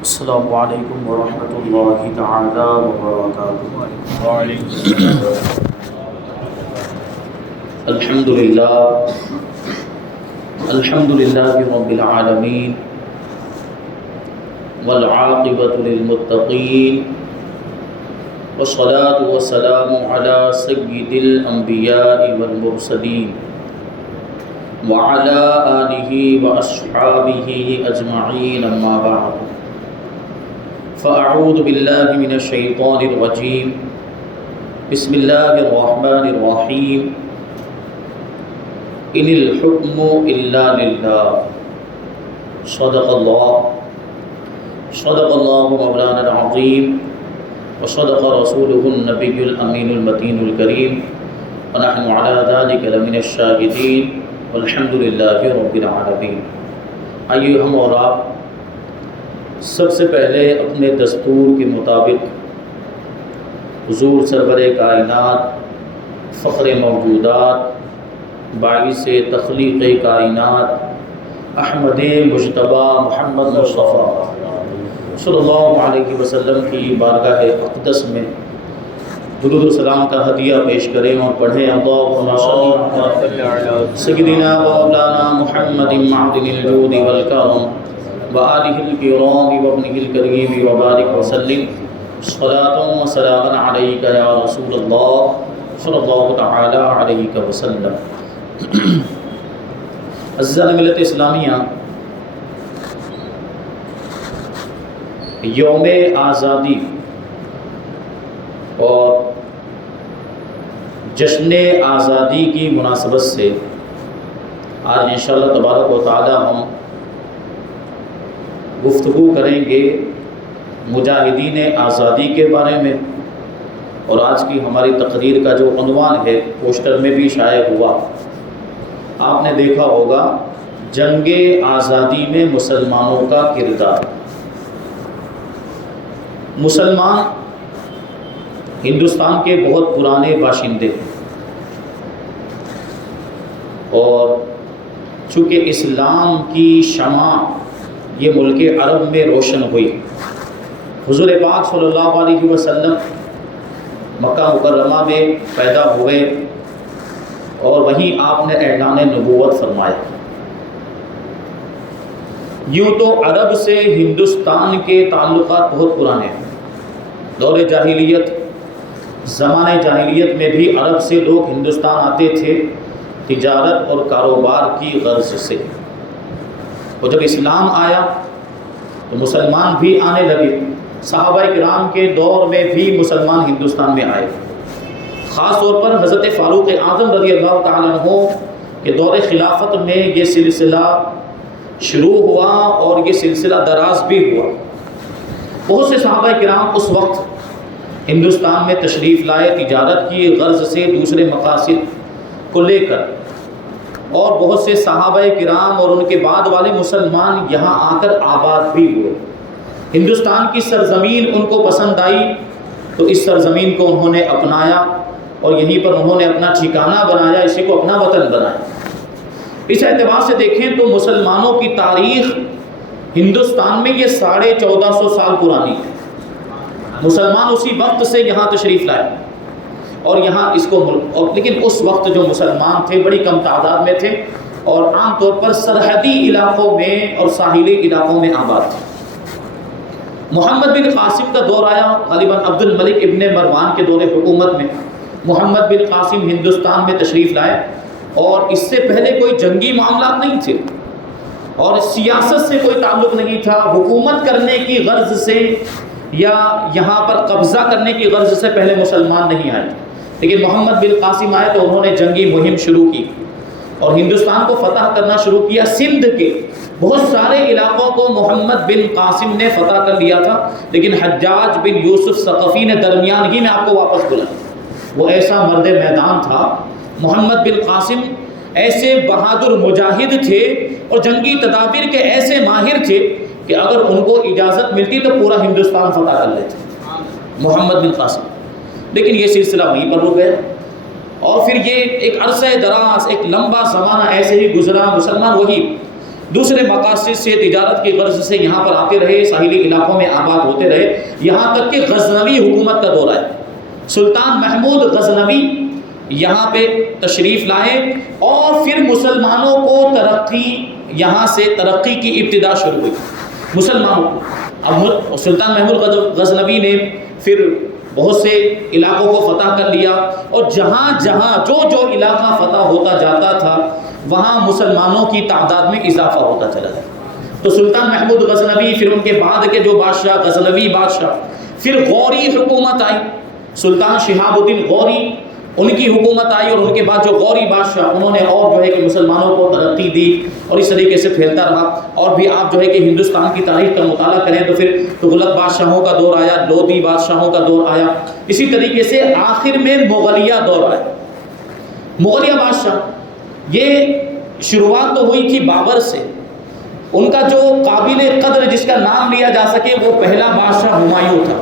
السلام علیکم ورحمۃ اللہ تعالی وبرکاتہ۔ الحمد للہ رب العالمین والعاقبۃ للمتقین والصلاۃ والسلام علی سید الانبیاء والمرسلین وعلی آلہ واصحابہ اجمعین، اما بعد فاعوذ باللہ من الشیطان الرجیم، بسم اللہ الرحمن الرحیم، ان الحکم الا للہ، صدق اللہ مولانا العظیم وصدق رسولہ النبی الامین المتین الکریم، ونحن علی ذلک لمن الشاہدین والحمد للہ رب العالمین۔ آئیے ہم اور آپ سب سے پہلے اپنے دستور کے مطابق حضور سرور کائنات، فخر موجودات، باعث تخلیق کائنات، احمد مجتبی محمد مصطفیٰ صلی اللہ علیہ وسلم کی بارگاہ اقدس میں درود و سلام کا ہدیہ پیش کریں اور پڑھیں اللہم صلی علی سیدنا و مولانا محمد معدن الجود والکرم وآلہ الکرام وابنہ الکریم وبارک وسلم صلاۃ و سلام علیک یا رسول اللہ صلی اللہ تعالی علیہ وسلم۔ عزیزان ملت اسلامیہ، یوم آزادی اور جشن آزادی کی مناسبت سے آج انشاءاللہ تبارک و تعالی ہم گفتگو کریں گے مجاہدین آزادی کے بارے میں، اور آج کی ہماری تقریر کا جو عنوان ہے پوسٹر میں بھی شائع ہوا، آپ نے دیکھا ہوگا، جنگ آزادی میں مسلمانوں کا کردار۔ مسلمان ہندوستان کے بہت پرانے باشندے ہیں، اور چونکہ اسلام کی شمع یہ ملک عرب میں روشن ہوئی، حضور پاک صلی اللہ علیہ وسلم مکہ مکرمہ میں پیدا ہوئے اور وہیں آپ نے اعلان نبوت فرمایا۔ یوں تو عرب سے ہندوستان کے تعلقات بہت پرانے ہیں۔ دور جاہلیت، زمانۂ جاہلیت میں بھی عرب سے لوگ ہندوستان آتے تھے تجارت اور کاروبار کی غرض سے، اور جب اسلام آیا تو مسلمان بھی آنے لگے۔ صحابہ کرام کے دور میں بھی مسلمان ہندوستان میں آئے، خاص طور پر حضرت فاروق اعظم رضی اللہ تعالیٰ عنہ کے دور خلافت میں یہ سلسلہ شروع ہوا، اور یہ سلسلہ دراز بھی ہوا۔ بہت سے صحابہ کرام اس وقت ہندوستان میں تشریف لائے تجارت کی غرض سے، دوسرے مقاصد کو لے کر، اور بہت سے صحابہ کرام اور ان کے بعد والے مسلمان یہاں آ کر آباد بھی ہوئے۔ ہندوستان کی سرزمین ان کو پسند آئی تو اس سرزمین کو انہوں نے اپنایا، اور یہیں پر انہوں نے اپنا ٹھکانہ بنایا، اسی کو اپنا وطن بنایا۔ اس اعتبار سے دیکھیں تو مسلمانوں کی تاریخ ہندوستان میں یہ 1450 سال پرانی ہے۔ مسلمان اسی وقت سے یہاں تشریف لائے، اور یہاں اس کو اور لیکن اس وقت جو مسلمان تھے بڑی کم تعداد میں تھے، اور عام طور پر سرحدی علاقوں میں اور ساحلی علاقوں میں آباد تھے۔ محمد بن قاسم کا دور آیا، غالباً عبد الملک ابن مروان کے دور حکومت میں محمد بن قاسم ہندوستان میں تشریف لائے، اور اس سے پہلے کوئی جنگی معاملات نہیں تھے اور سیاست سے کوئی تعلق نہیں تھا، حکومت کرنے کی غرض سے یا یہاں پر قبضہ کرنے کی غرض سے پہلے مسلمان نہیں آئے تھے۔ لیکن محمد بن قاسم آئے تو انہوں نے جنگی مہم شروع کی اور ہندوستان کو فتح کرنا شروع کیا۔ سندھ کے بہت سارے علاقوں کو محمد بن قاسم نے فتح کر لیا تھا، لیکن حجاج بن یوسف ثقفی نے درمیان ہی میں آپ کو واپس بلایا۔ وہ ایسا مرد میدان تھا، محمد بن قاسم ایسے بہادر مجاہد تھے اور جنگی تدابیر کے ایسے ماہر تھے کہ اگر ان کو اجازت ملتی تو پورا ہندوستان فتح کر لیتے محمد بن قاسم۔ لیکن یہ سلسلہ وہیں پر رک گیا، اور پھر یہ ایک عرصہ دراز، ایک لمبا زمانہ ایسے ہی گزرا، مسلمان وہی دوسرے مقاصد سے تجارت کی غرض سے یہاں پر آتے رہے، ساحلی علاقوں میں آباد ہوتے رہے، یہاں تک کہ غزنوی حکومت کا دور آیا۔ سلطان محمود غزنوی یہاں پہ تشریف لائے اور پھر مسلمانوں کو یہاں سے ترقی کی ابتدا شروع ہوئی مسلمانوں کو۔ اب سلطان محمود غزنوی نے پھر بہت سے علاقوں کو فتح کر لیا، اور جہاں جہاں جو علاقہ فتح ہوتا جاتا تھا وہاں مسلمانوں کی تعداد میں اضافہ ہوتا چلا گیا۔ تو سلطان محمود غزنوی، پھر ان کے بعد کے جو بادشاہ غزنوی بادشاہ، پھر غوری حکومت آئی، سلطان شہاب الدین غوری، ان کی حکومت آئی، اور ان کے بعد جو غوری بادشاہ انہوں نے اور جو ہے کہ مسلمانوں کو ترقی دی، اور اس طریقے سے پھیلتا رہا۔ اور بھی آپ جو ہے کہ ہندوستان کی تاریخ کا مطالعہ کریں تو پھر تغلق بادشاہوں کا دور آیا، لودھی بادشاہوں کا دور آیا، اسی طریقے سے آخر میں مغلیہ دور آیا۔ مغلیہ بادشاہ یہ شروعات تو ہوئی تھی بابر سے، ان کا جو قابل قدر جس کا نام لیا جا سکے وہ پہلا بادشاہ ہمایوں تھا۔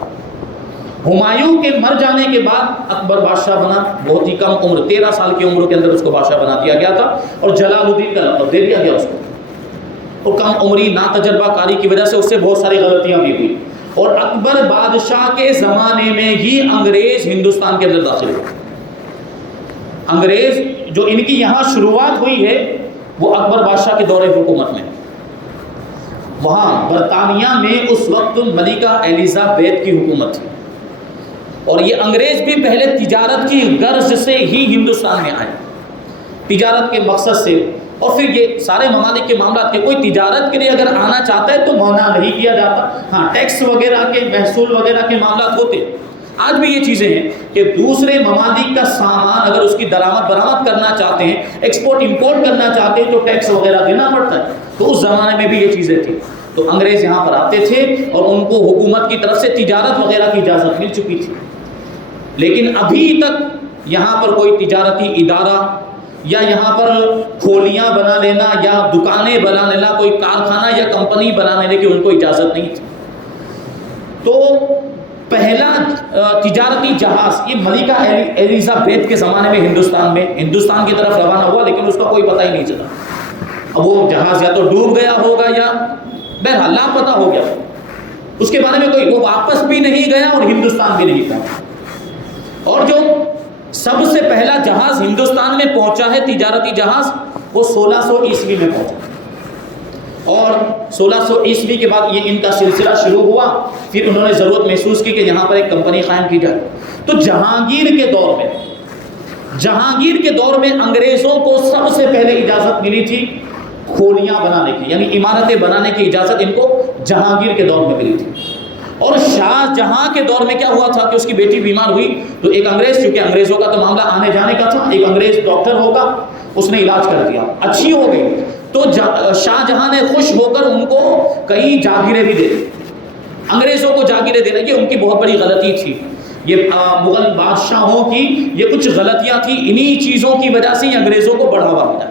ہمایوں کے مر جانے کے بعد اکبر بادشاہ بنا، بہت ہی کم عمر 13 سال کی عمر کے اندر اس کو بادشاہ بنا دیا گیا تھا، اور جلال الدین کا لقب دے دیا گیا اس کو۔ اور کم عمری نا تجربہ کاری کی وجہ سے اس سے بہت ساری غلطیاں بھی ہوئی، اور اکبر بادشاہ کے زمانے میں ہی انگریز ہندوستان کے اندر داخل ہوئے۔ انگریز جو ان کی یہاں شروعات ہوئی ہے وہ اکبر بادشاہ کے دور حکومت میں۔ وہاں برطانیہ میں اس وقت ملکہ ایلزابیتھ کی حکومت تھی، اور یہ انگریز بھی پہلے تجارت کی غرض سے ہی ہندوستان میں آئے، تجارت کے مقصد سے، اور پھر یہ سارے ممالک کے معاملات کے کوئی تجارت کے لیے اگر آنا چاہتا ہے تو منع نہیں کیا جاتا۔ ہاں ٹیکس وغیرہ کے، محصول وغیرہ کے معاملات ہوتے، آج بھی یہ چیزیں ہیں کہ دوسرے ممالک کا سامان اگر اس کی درآمد برآمد کرنا چاہتے ہیں، ایکسپورٹ امپورٹ کرنا چاہتے ہیں تو ٹیکس وغیرہ دینا پڑتا ہے۔ تو اس زمانے میں بھی یہ چیزیں تھیں، تو انگریز یہاں پر آتے تھے اور ان کو حکومت کی طرف سے تجارت وغیرہ کی اجازت مل چکی تھی، لیکن ابھی تک یہاں پر کوئی تجارتی ادارہ یا یہاں پر کھولیاں بنا لینا یا دکانیں بنا لینا، کوئی کارخانہ یا کمپنی بنا لینے کی ان کو اجازت نہیں تھی۔ تو پہلا تجارتی جہاز یہ ملکہ ایلزابیتھ کے زمانے میں ہندوستان کی طرف روانہ ہوا، لیکن اس کا کوئی پتہ ہی نہیں چلا۔ اب وہ جہاز یا تو ڈوب گیا ہوگا یا بہرحال لاپتہ ہو گیا، اس کے بارے میں کوئی، وہ واپس بھی نہیں گیا اور ہندوستان بھی نہیں پہنچا۔ اور جو سب سے پہلا جہاز ہندوستان میں پہنچا ہے تجارتی جہاز، وہ 1600 عیسوی میں پہنچا، اور 1600 عیسوی کے بعد یہ ان کا سلسلہ شروع ہوا۔ پھر انہوں نے ضرورت محسوس کی کہ یہاں پر ایک کمپنی قائم کی جائے، تو جہانگیر کے دور میں انگریزوں کو سب سے پہلے اجازت ملی تھی کھولیاں بنانے کی، یعنی عمارتیں بنانے کی اجازت ان کو جہانگیر کے دور میں ملی تھی۔ اور شاہ جہاں کے دور میں کیا ہوا تھا کہ اس کی بیٹی بیمار ہوئی، تو ایک انگریز، چونکہ انگریزوں کا تو معاملہ آنے جانے کا تھا، ایک انگریز ڈاکٹر ہوگا، اس نے علاج کر دیا، اچھی ہو گئی، تو شاہ جہاں نے خوش ہو کر ان کو کئی جاگیریں بھی دے دی، انگریزوں کو جاگیریں دینے کی ان کی بہت بڑی غلطی تھی۔ یہ مغل بادشاہوں کی یہ کچھ غلطیاں تھیں، انہی چیزوں کی وجہ سے انگریزوں کو بڑھاوا ملا،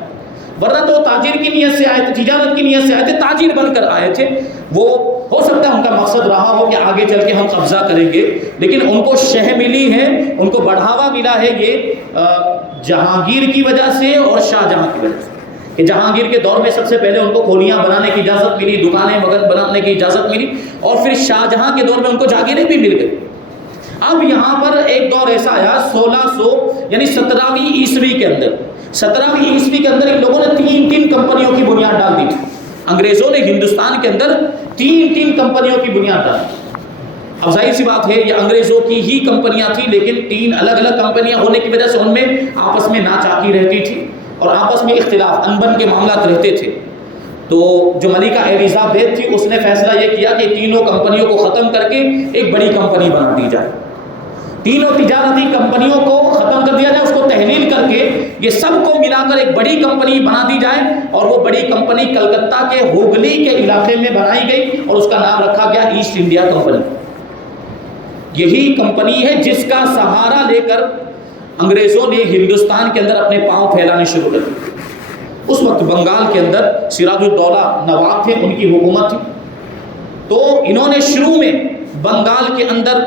ورنہ تو تاجر کی نیت سے آئے تھے، تجارت کی نیت سے آئے تھے، تاجر بن کر آئے تھے۔ وہ ہو سکتا ہے ان کا مقصد رہا ہو کہ آگے چل کے ہم قبضہ کریں گے، لیکن ان کو شہ ملی ہے، ان کو بڑھاوا ملا ہے یہ جہانگیر کی وجہ سے اور شاہ جہاں کی وجہ سے، کہ جہانگیر کے دور میں سب سے پہلے ان کو کھولیاں بنانے کی اجازت ملی، دکانیں بنانے کی اجازت ملی، اور پھر شاہ جہاں کے دور میں ان کو جاگیریں بھی مل گئی۔ اب یہاں پر ایک دور ایسا آیا 1600 یعنی 17ویں عیسوی کے اندر، 17ویں عیسوی کے اندر ان لوگوں نے تین کمپنیوں کی بنیاد ڈال دی تھی۔ انگریزوں نے ہندوستان کے اندر تین کمپنیوں کی بنیاد ڈالی۔ اب ظاہر سی بات ہے یہ انگریزوں کی ہی کمپنیاں تھیں، لیکن 3 الگ الگ کمپنیاں ہونے کی وجہ سے ان میں آپس میں ناچاکی رہتی تھی اور آپس میں اختلاف انبن کے معاملات رہتے تھے۔ تو جو ملکہ ایلزابیتھ تھی اس نے فیصلہ یہ کیا کہ تینوں کمپنیوں کو ختم کر کے ایک بڑی کمپنی بنا دی جائے، تینوں تجارتی کمپنیوں کو ختم کر دیا جائے، اس کو تحلیل کر کے یہ سب کو ملا کر ایک بڑی کمپنی بنا دی جائے، اور وہ بڑی کمپنی کلکتہ کے ہوگلی کے علاقے میں بنائی گئی اور اس کا نام رکھا گیا ایسٹ انڈیا کمپنی۔ یہی کمپنی ہے جس کا سہارا لے کر انگریزوں نے ہندوستان کے اندر اپنے پاؤں پھیلانے شروع کر دیے۔ اس وقت بنگال کے اندر سراج الدولہ نواب تھے، ان کی حکومت تھی، تو انہوں نے شروع میں بنگال کے اندر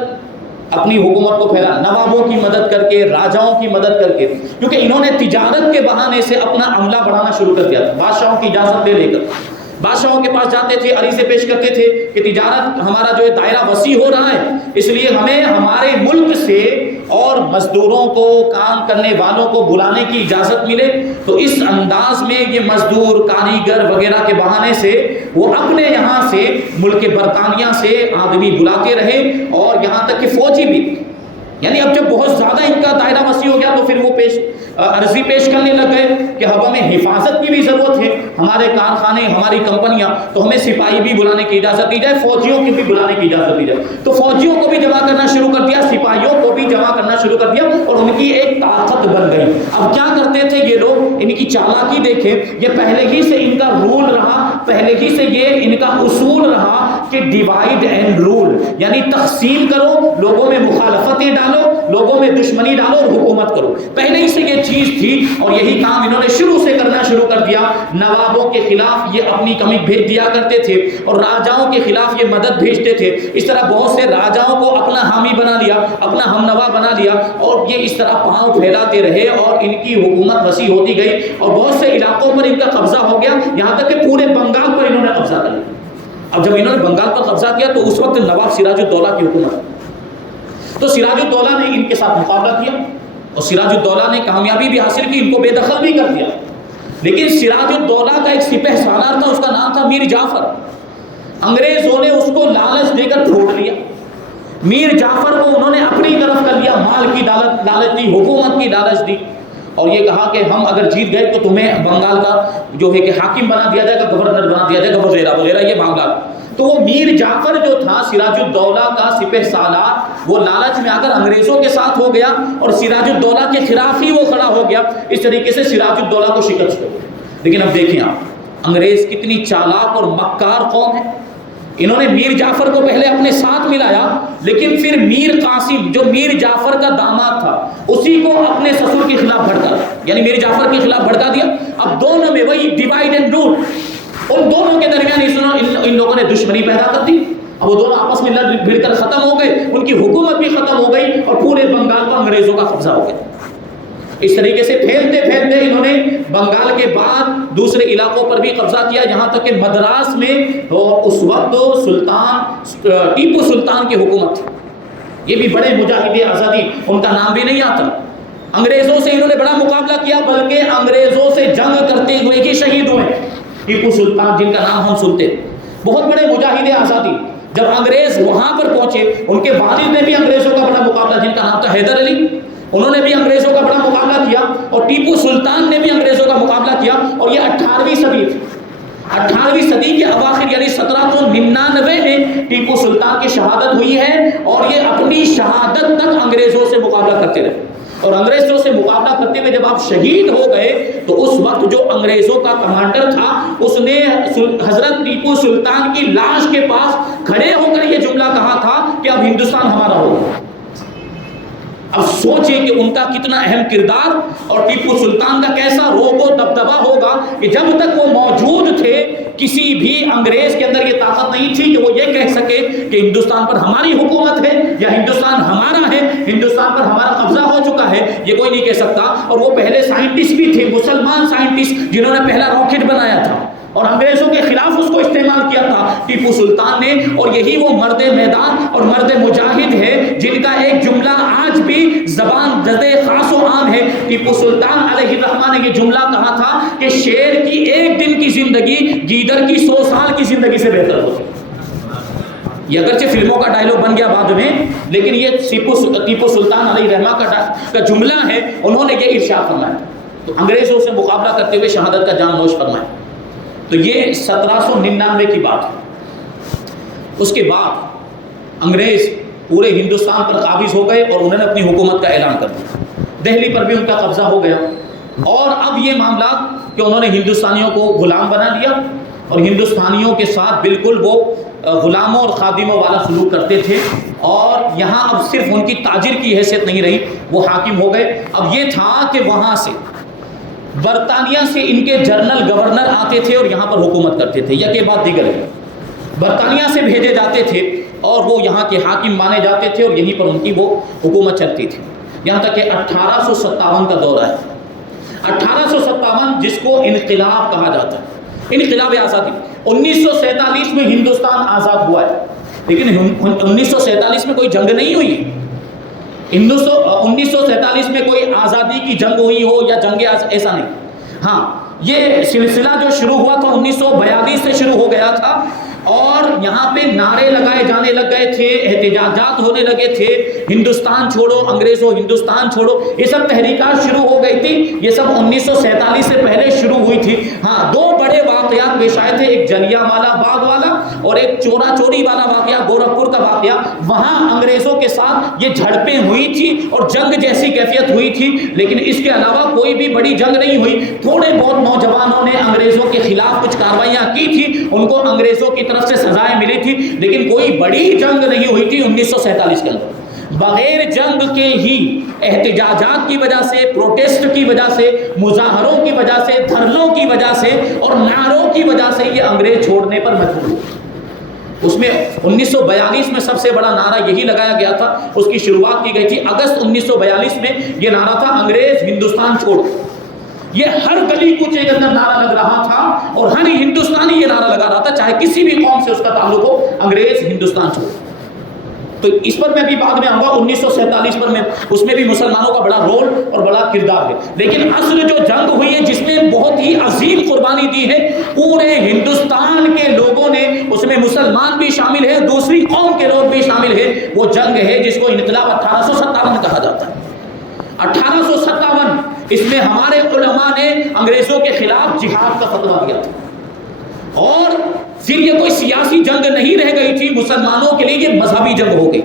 اپنی حکومت کو پھیلا، نوابوں کی مدد کر کے، راجاؤں کی مدد کر کے، کیونکہ انہوں نے تجارت کے بہانے سے اپنا عملہ بڑھانا شروع کر دیا تھا، بادشاہوں کی اجازت لے کر۔ بادشاہوں کے پاس جاتے تھے، عریضے پیش کرتے تھے کہ تجارت ہمارا جو ہے دائرہ وسیع ہو رہا ہے، اس لیے ہمیں ہمارے ملک سے اور مزدوروں کو، کام کرنے والوں کو بلانے کی اجازت ملے۔ تو اس انداز میں یہ مزدور، کاریگر وغیرہ کے بہانے سے وہ اپنے یہاں سے ملک برطانیہ سے آدمی بلاتے رہے، اور یہاں تک کہ فوجی بھی، یعنی اب جب بہت زیادہ ان کا دائرہ وسیع ہو گیا تو پھر وہ عرضی پیش کرنے لگ گئے کہ اب ہمیں حفاظت کی بھی ضرورت ہے، ہمارے کارخانے، ہماری کمپنیاں، تو ہمیں سپاہی بھی بلانے کی اجازت دی جائے، فوجیوں کی بھی بلانے کی اجازت دی جائے۔ تو فوجیوں کو بھی جمع کرنا شروع کر دیا، سپاہیوں کو بھی جمع کرنا شروع کر دیا، اور ان کی ایک طاقت بن گئی۔ اب کیا کرتے تھے یہ لوگ، ان کی چالاکی دیکھیں، یہ پہلے ہی سے ان کا رول رہا، پہلے ہی سے یہ ان کا اصول رہا کہ ڈیوائڈ اینڈ رول، یعنی تقسیم کرو، لوگوں میں مخالفتیں ڈالو، لوگوں میں دشمنی ڈالو اور حکومت کرو۔ پہلے ہی سے یہ چیز تھی، اور یہی کام انہوں نے شروع سے کرنا شروع کر دیا۔ نوابوں کے خلاف یہ اپنی کمی بھیج دیا کرتے تھے، اور راجاؤں کے خلاف یہ مدد بھیجتے تھے۔ اس طرح بہت سے راجاؤں کو اپنا حامی بنا لیا، اپنا ہم نوا بنا لیا، اور یہ اس طرح پاؤں پھیلاتے رہے، اور ان کی حکومت وسیع ہوتی گئی، اور بہت سے علاقوں پر ان کا قبضہ ہو گیا، یہاں تک کہ پورے بنگال پر انہوں نے قبضہ کر لیا۔ اب جب انہوں نے بنگال پر قبضہ کیا تو اس وقت نواب سراج الدولہ کی حکومت، تو سراج الدولہ نے ان کے ساتھ مقابلہ کیا، اور سراج الدولہ نے کامیابی بھی حاصل کی، ان کو بے دخل بھی کر دیا۔ لیکن سراج الدولہ کا ایک سپہ سالار تھا، اس کا نام تھا میر جعفر۔ انگریزوں نے اس کو لالچ دے کر پھوڑ لیا۔ میر جعفر کو انہوں نے اپنی طرف کر لیا، مال کی لالچ دی، حکومت کی لالچ دی، اور یہ کہا کہ ہم اگر جیت گئے تو تمہیں بنگال کا جو ہے کہ حاکم بنا دیا جائے گا، گورنر بنا دیا جائے گا، وغیرہ وغیرہ یہ معاملات۔ تو وہ میر جعفر جو تھا سراج الدولہ کا سپہ سالار، وہ لالچ میں آ کر انگریزوں کے ساتھ ہو گیا، اور سراج الدولہ کے خلاف ہی وہ کھڑا ہو گیا۔ اس طریقے سے سراج الدولہ کو شکست ہوئی۔ لیکن اب دیکھیں آپ، انگریز کتنی چالاک اور مکار قوم ہے۔ انہوں نے میر جعفر کو پہلے اپنے ساتھ ملایا، لیکن پھر میر قاسم جو میر جعفر کا داماد تھا اسی کو اپنے سسر کے خلاف بھڑکا، یعنی میر جعفر کے خلاف بھڑکا دیا۔ اب دونوں میں وہی ڈیوائڈ اینڈ رول، ان دونوں کے درمیان ان لوگوں نے دشمنی پیدا کر دی۔ اب وہ دونوں آپس میں لڑ بھڑ کر ختم ہو گئے، ان کی حکومت بھی ختم ہو گئی، اور پورے بنگال پر انگریزوں کا قبضہ ہو گیا۔ اس طریقے سے پھیلتے پھیلتے انہوں نے بنگال کے بعد دوسرے علاقوں پر بھی قبضہ کیا، یہاں تک کہ مدراس میں اس وقت سلطان ٹیپو سلطان کی حکومت تھی۔ یہ بھی بڑے مجاہد آزادی، ان کا نام بھی نہیں آتا۔ انگریزوں سے انہوں نے بڑا مقابلہ کیا، بلکہ انگریزوں سے جنگ کرتے ہوئے ہی شہید ہوئے۔ ٹیپو سلطان جن کا نام ہم سنتے، بہت بڑے مجاہد آزادی۔ جب انگریز وہاں پر پہنچے، ان کے والد نے بھی انگریزوں کا بڑا مقابلہ، جن کا نام تھا حیدر علی، انہوں نے بھی انگریزوں کا بڑا مقابلہ کیا، اور ٹیپو سلطان نے بھی انگریزوں کا مقابلہ کیا۔ اور یہ 18ویں صدی تھی، 18ویں صدی کے اواخر یعنی 1799 میں ٹیپو سلطان کی شہادت ہوئی ہے، اور یہ اپنی شہادت تک انگریزوں سے مقابلہ کرتے رہے۔ اور انگریزوں سے مقابلہ کرتے ہوئے جب آپ شہید ہو گئے تو اس وقت جو انگریزوں کا کمانڈر تھا اس نے حضرت ٹیپو سلطان کی لاش کے پاس کھڑے ہو کر یہ جملہ کہا تھا کہ اب ہندوستان ہمارا ہوگا۔ اب سوچیں کہ ان کا کتنا اہم کردار اور ٹیپو سلطان کا کیسا روب و دبدبہ ہوگا کہ جب تک وہ موجود تھے کسی بھی انگریز کے اندر یہ طاقت نہیں تھی کہ وہ یہ کہہ سکے کہ ہندوستان پر ہماری حکومت ہے یا ہندوستان ہمارا ہے، ہندوستان پر ہمارا قبضہ ہو چکا ہے، یہ کوئی نہیں کہہ سکتا۔ اور وہ پہلے سائنٹسٹ بھی تھے، مسلمان سائنٹسٹ، جنہوں نے پہلا راکٹ بنایا تھا اور انگریزوں کے خلاف اس کو استعمال کیا تھا ٹیپو سلطان نے۔ اور یہی وہ مرد میدان اور مرد مجاہد ہے جن کا ایک جملہ آج بھی زبان زدے خاص و عام ہے۔ ٹیپو سلطان علیہ الرحمہ نے یہ جملہ کہا تھا کہ شیر کی ایک دن کی زندگی گیدڑ کی 100 سال کی زندگی سے بہتر ہوتی ہے۔ یہ اگرچہ فلموں کا ڈائلوگ بن گیا بعد میں، لیکن یہ ٹیپو سلطان علیہ الرحمہ کا جملہ ہے، انہوں نے یہ ارشاد فرمایا۔ تو انگریزوں سے مقابلہ کرتے ہوئے شہادت کا جام نوش فرمایا۔ تو یہ 1799 کی بات ہے۔ اس کے بعد انگریز پورے ہندوستان پر قابض ہو گئے اور انہوں نے اپنی حکومت کا اعلان کر دیا۔ دہلی پر بھی ان کا قبضہ ہو گیا، اور اب یہ معاملات کہ انہوں نے ہندوستانیوں کو غلام بنا لیا، اور ہندوستانیوں کے ساتھ بالکل وہ غلاموں اور خادموں والا سلوک کرتے تھے، اور یہاں اب صرف ان کی تاجر کی حیثیت نہیں رہی، وہ حاکم ہو گئے۔ اب یہ تھا کہ وہاں سے برطانیہ سے ان کے جنرل گورنر آتے تھے اور یہاں پر حکومت کرتے تھے، یا کہ بات دیگر ہے، برطانیہ سے بھیجے جاتے تھے اور وہ یہاں کے حاکم مانے جاتے تھے، اور یہیں پر ان کی وہ حکومت چلتی تھی، یہاں تک کہ 1857 کا دور ہے۔ 1857 جس کو انقلاب کہا جاتا ہے، انقلاب آزادی۔ 1947 میں ہندوستان آزاد ہوا ہے، لیکن 1947 میں کوئی جنگ نہیں ہوئی۔ 1947 میں کوئی آزادی کی جنگ ہوئی ہو یا جنگ ایسا نہیں۔ ہاں، یہ سلسلہ جو شروع ہوا تھا 1942 سے شروع ہو گیا تھا، اور یہاں پہ نعرے لگائے جانے لگ گئے تھے، احتجاجات ہونے لگے تھے، ہندوستان چھوڑو انگریزوں، ہندوستان چھوڑو، یہ سب تحریکات شروع ہو گئی تھی۔ یہ سب 1947 سے پہلے شروع ہوئی تھی۔ ہاں، دو بڑے واقعات پیش آئے تھے، ایک جلیانوالہ باغ والا اور ایک چورا چوری والا واقعہ، گورکھپور کا واقعہ۔ وہاں انگریزوں کے ساتھ یہ جھڑپیں ہوئی تھی اور جنگ جیسی کیفیت ہوئی تھی، لیکن اس کے علاوہ کوئی بھی بڑی جنگ نہیں ہوئی۔ تھوڑے بہت نوجوانوں نے انگریزوں کے خلاف کچھ کارروائیاں کی تھی، ان کو انگریزوں کی طرف سے سزائیں ملی تھی، لیکن کوئی بڑی جنگ نہیں ہوئی تھی 1947 کے اندر۔ بغیر جنگ کے ہی احتجاجات کی وجہ سے، پروٹیسٹ کی وجہ سے، مظاہروں کی وجہ سے، دھرنوں کی وجہ سے اور نعروں کی وجہ سے یہ انگریز چھوڑنے پر مجبور ہوئے۔ اس میں 1942 میں سب سے بڑا نعرہ یہی لگایا گیا تھا، اس کی شروعات کی گئی تھی اگست 1942 میں۔ یہ نعرہ تھا انگریز ہندوستان چھوڑو۔ یہ ہر گلی کوچے کے اندر نعرہ لگ رہا تھا اور ہر ہندوستانی یہ نعرہ لگا رہا تھا، چاہے کسی بھی قوم سے اس کا تعلق ہو، انگریز ہندوستان چھوڑو۔ تو اس پر میں بھی بعد میں آؤں گا، 1947 پر میں، اس میں بھی مسلمانوں کا بڑا رول اور بڑا کردار ہے۔ لیکن اصل جو جنگ ہوئی ہے جس میں بہت ہی عظیم قربانی دی ہے پورے ہندوستان کے لوگوں نے، اس میں مسلمان بھی شامل ہے، دوسری قوم کے لوگ بھی شامل ہے، وہ جنگ ہے جس کو انقلاب 1857 کہا جاتا ہے۔ 1857 اس میں ہمارے علماء نے انگریزوں کے خلاف جہاد کا فتویٰ دیا تھا، اور پھر یہ کوئی سیاسی جنگ نہیں رہ گئی تھی، مسلمانوں کے لیے یہ مذہبی جنگ ہو گئی،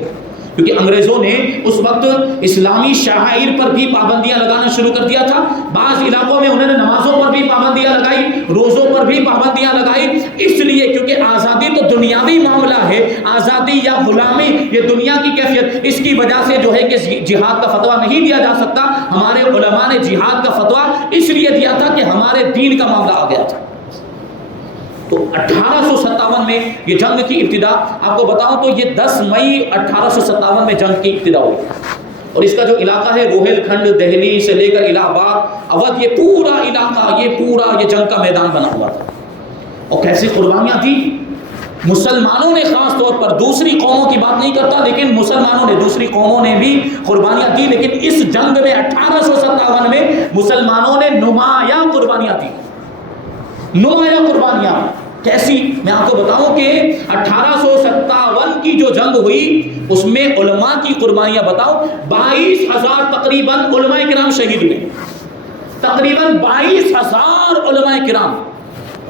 کیونکہ انگریزوں نے اس وقت اسلامی شعائر پر بھی پابندیاں لگانا شروع کر دیا تھا۔ بعض علاقوں میں انہوں نے نمازوں پر بھی پابندیاں لگائی، روزوں پر بھی پابندیاں لگائی، اس لیے کیونکہ آزادی تو دنیاوی معاملہ ہے، آزادی یا غلامی یہ دنیا کی کیفیت، اس کی وجہ سے جو ہے کہ جہاد کا فتویٰ نہیں دیا جا سکتا۔ ہمارے علماء نے جہاد کا فتویٰ اس لیے دیا تھا کہ ہمارے دین کا معاملہ آ گیا تھا۔ تو 1857 میں یہ جنگ کی ابتدا آپ کو بتاؤں تو یہ 10 مئی 1857 میں جنگ کی ابتدا ہوئی، اور اس کا جو علاقہ ہے روہیل کھنڈ، دہلی سے لے کر الہ آباد، اودھ، یہ پورا علاقہ، یہ جنگ کا میدان بنا ہوا تھا۔ اور کیسی قربانیاں دی مسلمانوں نے، خاص طور پر دوسری قوموں کی بات نہیں کرتا، لیکن مسلمانوں نے، دوسری قوموں نے بھی قربانیاں دی، لیکن اس جنگ میں 1857 میں مسلمانوں نے نمایاں قربانیاں دی، نمایاں قربانیاں۔ کیسی؟ میں آپ کو بتاؤں کہ 1857 کی جو جنگ ہوئی اس میں علماء کی قربانیاں بتاؤ، 22,000 تقریباً علماء کرام شہید ہوئے، تقریباً 22,000 علماء کرام۔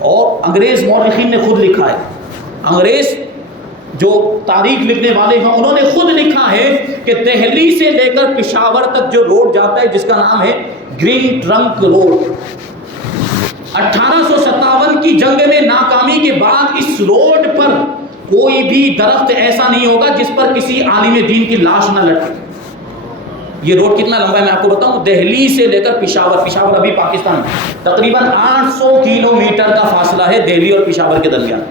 اور انگریز مورخین نے خود لکھا ہے، انگریز جو تاریخ لکھنے والے ہیں انہوں نے خود لکھا ہے کہ دہلی سے لے کر پشاور تک جو روڈ جاتا ہے جس کا نام ہے گرین ٹرنک روڈ، 1857 کی جنگ میں ناکامی کے بعد اس روڈ پر کوئی بھی درخت ایسا نہیں ہوگا جس پر کسی عالم دین کی لاش نہ لٹکے۔ یہ روڈ کتنا لمبا ہے میں آپ کو بتاؤں، دہلی سے لے کر پشاور ابھی پاکستان میں تقریباً 800 کلومیٹر کا فاصلہ ہے دہلی اور پشاور کے درمیان۔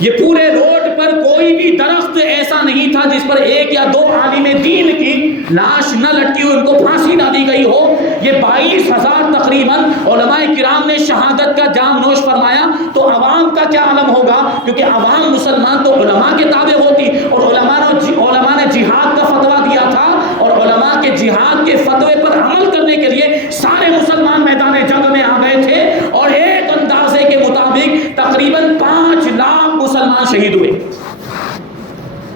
یہ پورے روڈ پر کوئی بھی درخت ایسا نہیں تھا جس پر ایک یا دو عالم دین کی لاش نہ لٹکی ہو، ان کو پھانسی نہ دی گئی ہو۔ یہ 22,000 تقریباً علماء کرام نے شہادت کا جام نوش فرمایا، تو عوام کا کیا عالم ہوگا؟ کیونکہ عوام مسلمان تو علماء کے تابع ہوتی، اور علماء نے جہاد کا فتویٰ دیا تھا، اور علماء کے جہاد کے فتوے پر عمل کرنے کے لیے سارے مسلمان میدان جنگ میں آ گئے تھے، اور ایک اندازے کے مطابق تقریباً 5 لاکھ مسلمان شہید ہوئے،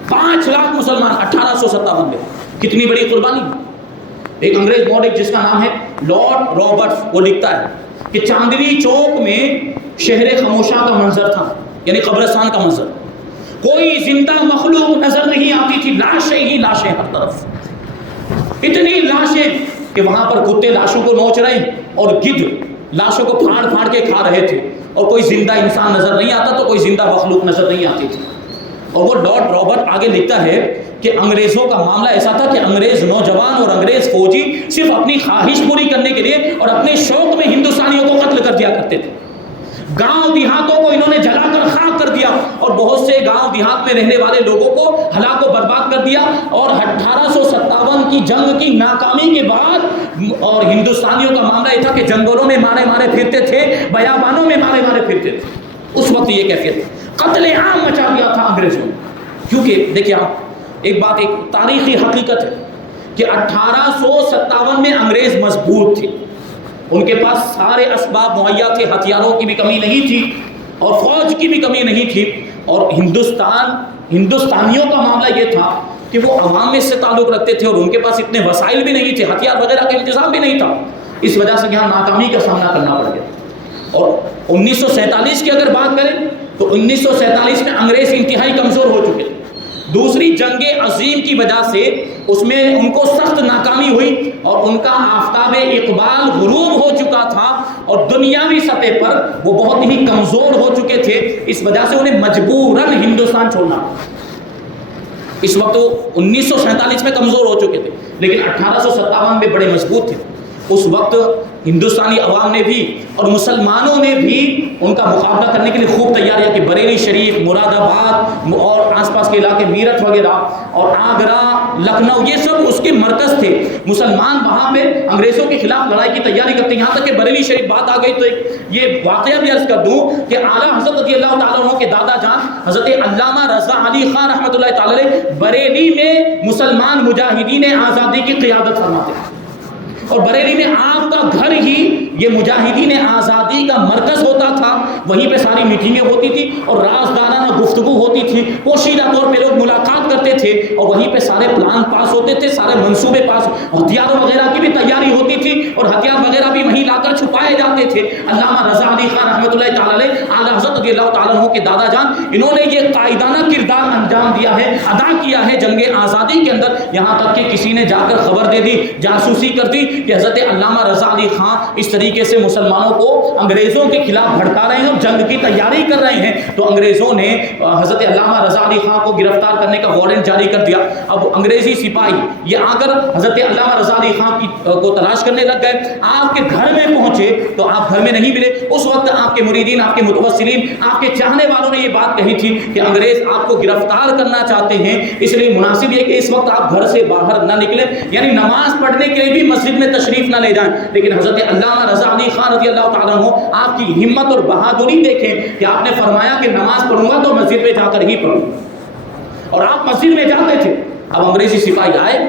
5 لاکھ مسلمان 1857 میں۔ کتنی بڑی قربانی! ایک انگریز مورخ جس کا نام ہے لارڈ رابرٹس، وہ لکھتا ہے کہ چاندنی چوک میں شہر خموشاں کا منظر تھا، یعنی قبرستان کا منظر، کوئی زندہ مخلوق نظر نہیں آتی تھی، لاشیں ہی لاشیں ہر طرف، اتنی لاشیں کہ وہاں پر کتے لاشوں کو نوچ رہے ہیں اور گدھ لاشوں کو پھاڑ پھاڑ کے کھا رہے تھے، اور کوئی زندہ انسان نظر نہیں آتا، تو کوئی زندہ مخلوق نظر نہیں آتی تھی۔ اور وہ لارڈ رابرٹ آگے لکھتا ہے کہ انگریزوں کا معاملہ ایسا تھا کہ انگریز نوجوان اور انگریز فوجی صرف اپنی خواہش پوری کرنے کے لیے اور اپنے شوق میں ہندوستانیوں کو قتل کر دیا کرتے تھے۔ گاؤں دیہاتوں کو انہوں نے جلا کر خاک کر دیا، اور بہت سے گاؤں دیہات میں رہنے والے لوگوں کو ہلاک و برباد کر دیا۔ اور 1857 کی جنگ کی ناکامی کے بعد اور ہندوستانیوں کا معاملہ یہ تھا کہ جنگلوں میں مارے مارے پھرتے تھے، بیابانوں میں مارے مارے پھرتے تھے، اس وقت یہ کیفیت قتل عام مچا دیا تھا انگریزوں نے. کیونکہ دیکھیں آپ ایک بات، ایک تاریخی حقیقت ہے کہ 1857 میں انگریز مضبوط تھے، ان کے پاس سارے اسباب مہیا تھے، ہتھیاروں کی بھی کمی نہیں تھی اور فوج کی بھی کمی نہیں تھی. اور ہندوستانیوں کا معاملہ یہ تھا کہ وہ عوام میں اس سے تعلق رکھتے تھے اور ان کے پاس اتنے وسائل بھی نہیں تھے، ہتھیار وغیرہ کا انتظام بھی نہیں تھا. اس وجہ سے یہاں ناکامی کا سامنا کرنا پڑ گیا. اور 1947 کی اگر بات کریں تو 1947 میں انگریز انتہائی کمزور ہو چکے تھے. دوسری جنگ عظیم کی وجہ سے اس میں ان کو سخت ناکامی ہوئی اور ان کا آفتاب اقبال غروب ہو چکا تھا اور دنیاوی سطح پر وہ بہت ہی کمزور ہو چکے تھے. اس وجہ سے انہیں مجبوراً ہندوستان چھوڑنا. اس وقت وہ 1947 میں کمزور ہو چکے تھے لیکن 1857 میں بڑے مضبوط تھے. اس وقت ہندوستانی عوام نے بھی اور مسلمانوں نے بھی ان کا مقابلہ کرنے کے لیے خوب تیاریاں کی. بریلی شریف، مراد آباد اور آس پاس کے علاقے میرٹھ وغیرہ اور آگرہ، لکھنؤ، یہ سب اس کے مرکز تھے. مسلمان وہاں پہ انگریزوں کے خلاف لڑائی کی تیاری کرتے ہیں. یہاں تک کہ بریلی شریف بات آ گئی تو یہ واقعہ بھی عرض کر دوں کہ اعلیٰ حضرت رضی اللہ تعالیٰ عنہ کے دادا جان حضرت علامہ رضا علی خان رحمۃ اللہ تعالی علیہ بریلی میں مسلمان مجاہدین آزادی کی قیادت فرماتے ہیں اور بریلی میں آپ کا گھر ہی یہ مجاہدین آزادی کا مرکز ہوتا تھا. وہیں پہ ساری میٹنگیں ہوتی تھی اور رازدارانہ گفتگو ہوتی تھی. پوشیدہ طور پہ لوگ ملاقات کرتے تھے اور وہیں پہ سارے پلان پاس ہوتے تھے، سارے منصوبے پاس، ہتھیاروں وغیرہ کی بھی تیاری ہوتی تھی اور ہتھیار وغیرہ بھی وہیں لا کر چھپائے جاتے تھے. علامہ رضا علی خان رحمۃ اللہ تعالی علیہ، اعلیٰ حضرت رضی اللہ تعالیٰ عنہ کے دادا جان، انہوں نے یہ قائدانہ کردار انجام دیا ہے، ادا کیا ہے جنگ آزادی کے اندر. یہاں تک کہ کسی نے جا کر خبر دے دی، جاسوسی کر دی کہ حضرت علامہ رضا علی خان اس طریقے سے مسلمانوں کو انگریزوں کے خلاف بھڑکا رہے ہیں اور جنگ کی تیاری کر رہے ہیں. تو انگریزوں نے حضرت علامہ رضا علی خان کو گرفتار کرنے کا وارنٹ جاری کر دیا. اب انگریزی سپاہی یہ آ کر حضرت علامہ رضا علی خان کو تلاش کرنے لگ گئے. آپ کے گھر میں پہنچے تو آپ گھر میں نہیں ملے. اس وقت آپ کے مریدین، آپ کے متوسلین، آپ کے چاہنے والوں نے یہ بات کہی تھی کہ انگریز آپ کو گرفتار کرنا چاہتے ہیں، اس لیے مناسب یہ کہ اس وقت آپ گھر سے باہر نہ نکلیں، یعنی نماز پڑھنے کے لیے بھی مسجد میں تشریف نہ لے جائیں. لیکن حضرت علامہ رضا علی خان رضی اللہ تعالیٰ عنہ آپ کی ہمت اور بہادری دیکھیں کہ آپ نے فرمایا کہ نماز پڑھوں گا تو مسجد میں جا کر ہی پڑھوں. اور آپ مسجد میں جاتے تھے. اب انگریزی سپاہی آئے،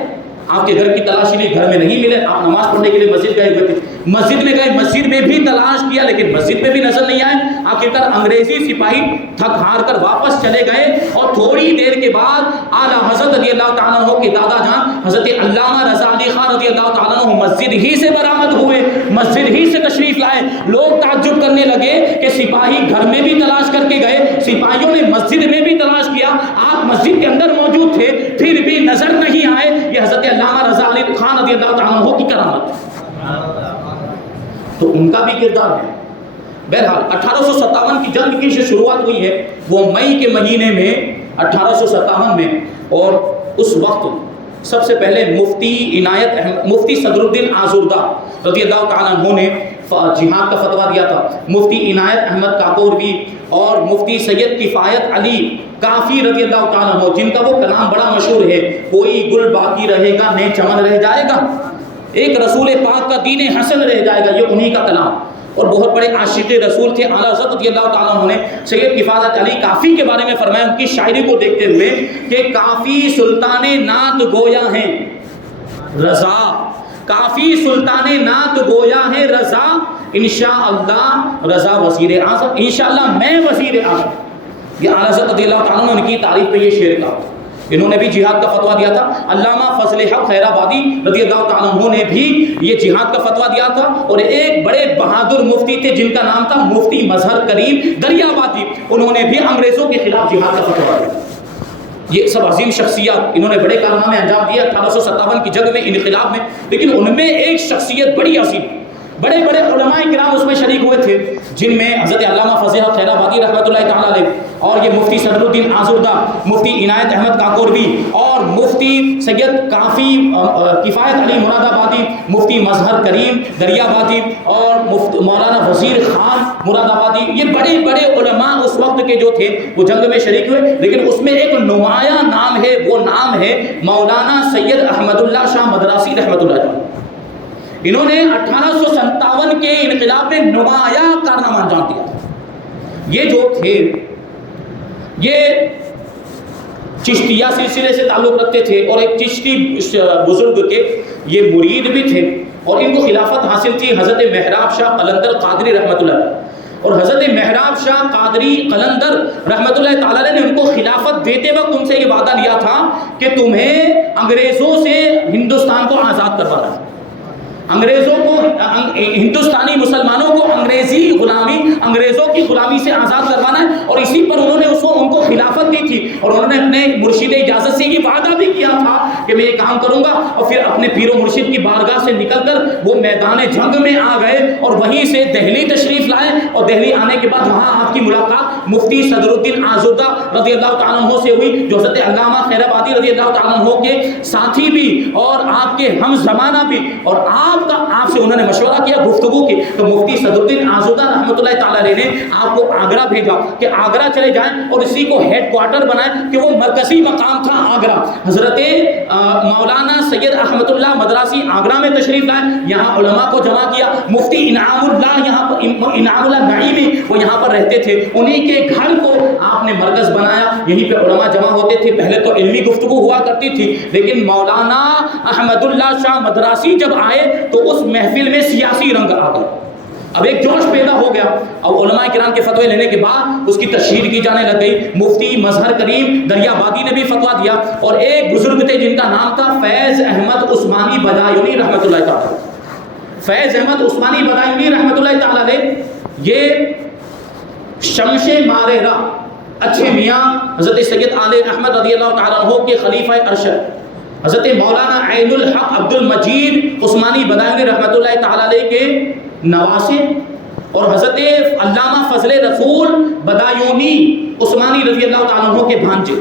آپ کے گھر کی تلاشی لی، گھر میں نہیں ملے. آپ نماز پڑھنے کے لیے مسجد گئے ہوئے تھے، مسجد میں گئے، مسجد میں بھی تلاش کیا لیکن مسجد میں بھی نظر نہیں آئے. آخرکار انگریزی سپاہی تھک ہار کر واپس چلے گئے اور تھوڑی دیر کے بعد اعلیٰ حضرت رضی اللہ تعالیٰ عنہ کے دادا جان حضرت علامہ رضا علی خان رضی اللہ تعالیٰ عنہ مسجد ہی سے برآمد ہوئے، مسجد ہی سے تشریف لائے. لوگ تعجب کرنے لگے کہ سپاہی گھر میں بھی تلاش کر کے گئے، سپاہیوں نے مسجد میں بھی تلاش کیا، آپ مسجد کے اندر موجود تھے پھر بھی نظر نہیں آئے. یہ حضرت علامہ رضا علی خان رضی اللہ تعالیٰ عنہ کی کرامت تو ان کا بھی کردار ہے. بہرحال 1857 کی جنگ کی جو شروعات ہوئی ہے وہ مئی کے مہینے میں 1857 میں، اور اس وقت سب سے پہلے مفتی صدر الدین آزردہ رضی اللہ تعالیٰ عنہ نے جہاد کا فتویٰ دیا تھا. مفتی عنایت احمد کاکوروی اور مفتی سید کفایت علی کافی رضی اللہ تعالیٰ عنہ، جن کا وہ کلام بڑا مشہور ہے، کوئی گل باقی رہے گا نئے چمن رہ جائے گا، ایک رسول پاک کا دین حسن رہ جائے گا، یہ انہی کا کلام. اور بہت بڑے عاشق رسول تھے. اعلیٰ حضرت رضی اللہ تعالیٰ عنہ نے سید کفایت علی کافی کے بارے میں فرمایا ان کی شاعری کو دیکھتے ہوئے کہ کافی سلطان نعت گویا ہیں رضا، کافی سلطان نعت گویا ہے رضا، انشاءاللہ رضا وزیر اعظم، انشاءاللہ میں وزیر اعظم. یہ اعلیٰ حضرت رضی اللہ تعالیٰ عنہ ان کی تعریف پہ یہ شعر کہا. انہوں نے بھی جہاد کا فتویٰ دیا تھا. علامہ فضل حق خیر آبادی رضی اللہ تعالیٰ عنہ نے بھی یہ جہاد کا فتویٰ دیا تھا. اور ایک بڑے بہادر مفتی تھے جن کا نام تھا مفتی مظہر کریم دریا آبادی، انہوں نے بھی انگریزوں کے خلاف جہاد کا فتویٰ دیا. یہ سب عظیم شخصیات، انہوں نے بڑے کارنامے انجام دیے 1857 کی جنگ میں، انقلاب میں. لیکن ان میں ایک شخصیت بڑی عظیم، بڑے بڑے علماء کرام اس میں شریک ہوئے تھے، جن میں حضرت علامہ فضل حق خیر آبادی رحمۃ اللہ تعالیٰ علیہ، اور یہ مفتی صدر الدین آزردہ، مفتی عنایت احمد کاکوروی، اور مفتی سید کافی کفایت علی مراد آبادی، مفتی مظہر کریم دریا آبادی، اور مولانا وزیر خان مراد آبادی. یہ بڑے بڑے علماء اس وقت کے جو تھے وہ جنگ میں شریک ہوئے. لیکن اس میں ایک نمایاں نام ہے، وہ نام ہے مولانا سید احمد اللہ شاہ مدراسی رحمۃ اللہ علیہ. انہوں نے 1857 کے انقلاب میں نمایاں کارنامہ انجام دیا. یہ جو تھے یہ چشتیہ سلسلے سے تعلق رکھتے تھے اور ایک چشتی بزرگ کے یہ مرید بھی تھے، اور ان کو خلافت حاصل تھی حضرت محراب شاہ قلندر قادری رحمۃ اللہ، اور حضرت محراب شاہ قادری قلندر رحمۃ اللہ تعالی نے ان کو خلافت دیتے وقت ان سے یہ وعدہ لیا تھا کہ تمہیں انگریزوں سے ہندوستان کو آزاد کروانا ہے، انگریزوں کو ہندوستانی مسلمانوں کو انگریزوں کی غلامی سے آزاد کروانا ہے، اور اسی پر انہوں نے ان کو خلافت دی تھی، اور انہوں نے اپنے مرشد اجازت سے یہ وعدہ بھی کیا تھا کہ میں یہ کام کروں گا، اور پھر اپنے پیر و مرشد کی بارگاہ سے نکل کر وہ میدان جنگ میں آ گئے اور وہیں سے دہلی تشریف لائے، اور دہلی آنے کے بعد وہاں آپ کی ملاقات مفتی صدر الدین آزردہ رضی اللہ تعالیٰ عنہ سے ہوئی، جو حضرت علامہ خیر آبادی رضی اللہ تعالیٰ عنہ کے ساتھی بھی اور آپ کے ہم زمانہ بھی، اور آپ سے انہوں نے مشورہ کیا، گفتگو کی، تو مفتی صدر الدین آزردہ رحمۃ اللہ تعالیٰ نے آپ کو آگرہ بھیجا کہ آگرہ چلے جائیں اور اسی کو ہیڈ کوارٹر بنائیں کہ وہ مرکزی مقام تھا آگرہ۔ حضرت مولانا سید احمد اللہ مدراسی آگرہ میں تشریف لائے، یہاں علماء کو جمع کیا، مفتی انعام اللہ یہاں پر انعام اللہ نعیمی وہ یہاں پر رہتے تھے، انہی کے گھر کو آپ نے مرکز بنایا، یہیں پہ علماء جمع ہوتے تھے۔ پہلے تو علمی گفتگو ہوا کرتی تھی، لیکن مولانا احمد اللہ شاہ مدراسی جب آئے تو اس محفل میں سیاسی رنگ آ گیا، اب ایک جوش پیدا ہو گیا، اب علماء کرام کے فتوے لینے کے بعد اس کی تشہیر کی جانے لگ گئی۔ مفتی مظہر کریم دریابادی نے بھی فتوا دیا، اور ایک بزرگ تھے جن کا نام تھا فیض احمد عثمانی بدایونی رحمۃ اللہ تعالی، فیض احمد عثمانی بدایونی رحمۃ اللہ تعالی، یہ شمش مارے را اچھے میاں حضرت سید آل احمد رضی اللہ تعالیٰ عنہ کے خلیفہ ارشد حضرت مولانا عین الحق عبد المجید عثمانی بدایونی رحمۃ اللہ تعالیٰ علیہ کے نواسے، اور حضرت علامہ فضل رسول بدایونی عثمانی رضی اللہ تعالیٰ عنہ کے بھانجے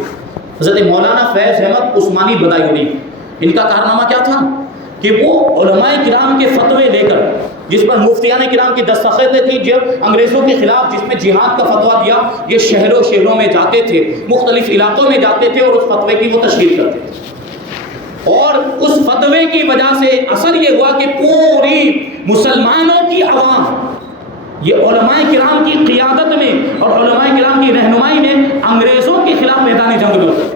حضرت مولانا فیض احمد عثمانی بدایونی، ان کا کارنامہ کیا تھا کہ وہ علماء کرام کے فتوے لے کر، جس پر مفتیان کرام کی دستخطیں تھی، جب انگریزوں کے خلاف جس میں جہاد کا فتویٰ دیا، یہ شہروں میں جاتے تھے، مختلف علاقوں میں جاتے تھے اور اس فتوے کی وہ تشہیر کرتے تھے، اور اس فتوے کی وجہ سے اثر یہ ہوا کہ پوری مسلمانوں کی عوام یہ علماء کرام کی قیادت میں اور علماء کرام کی رہنمائی میں انگریزوں کے خلاف میدان جنگ میں اترے،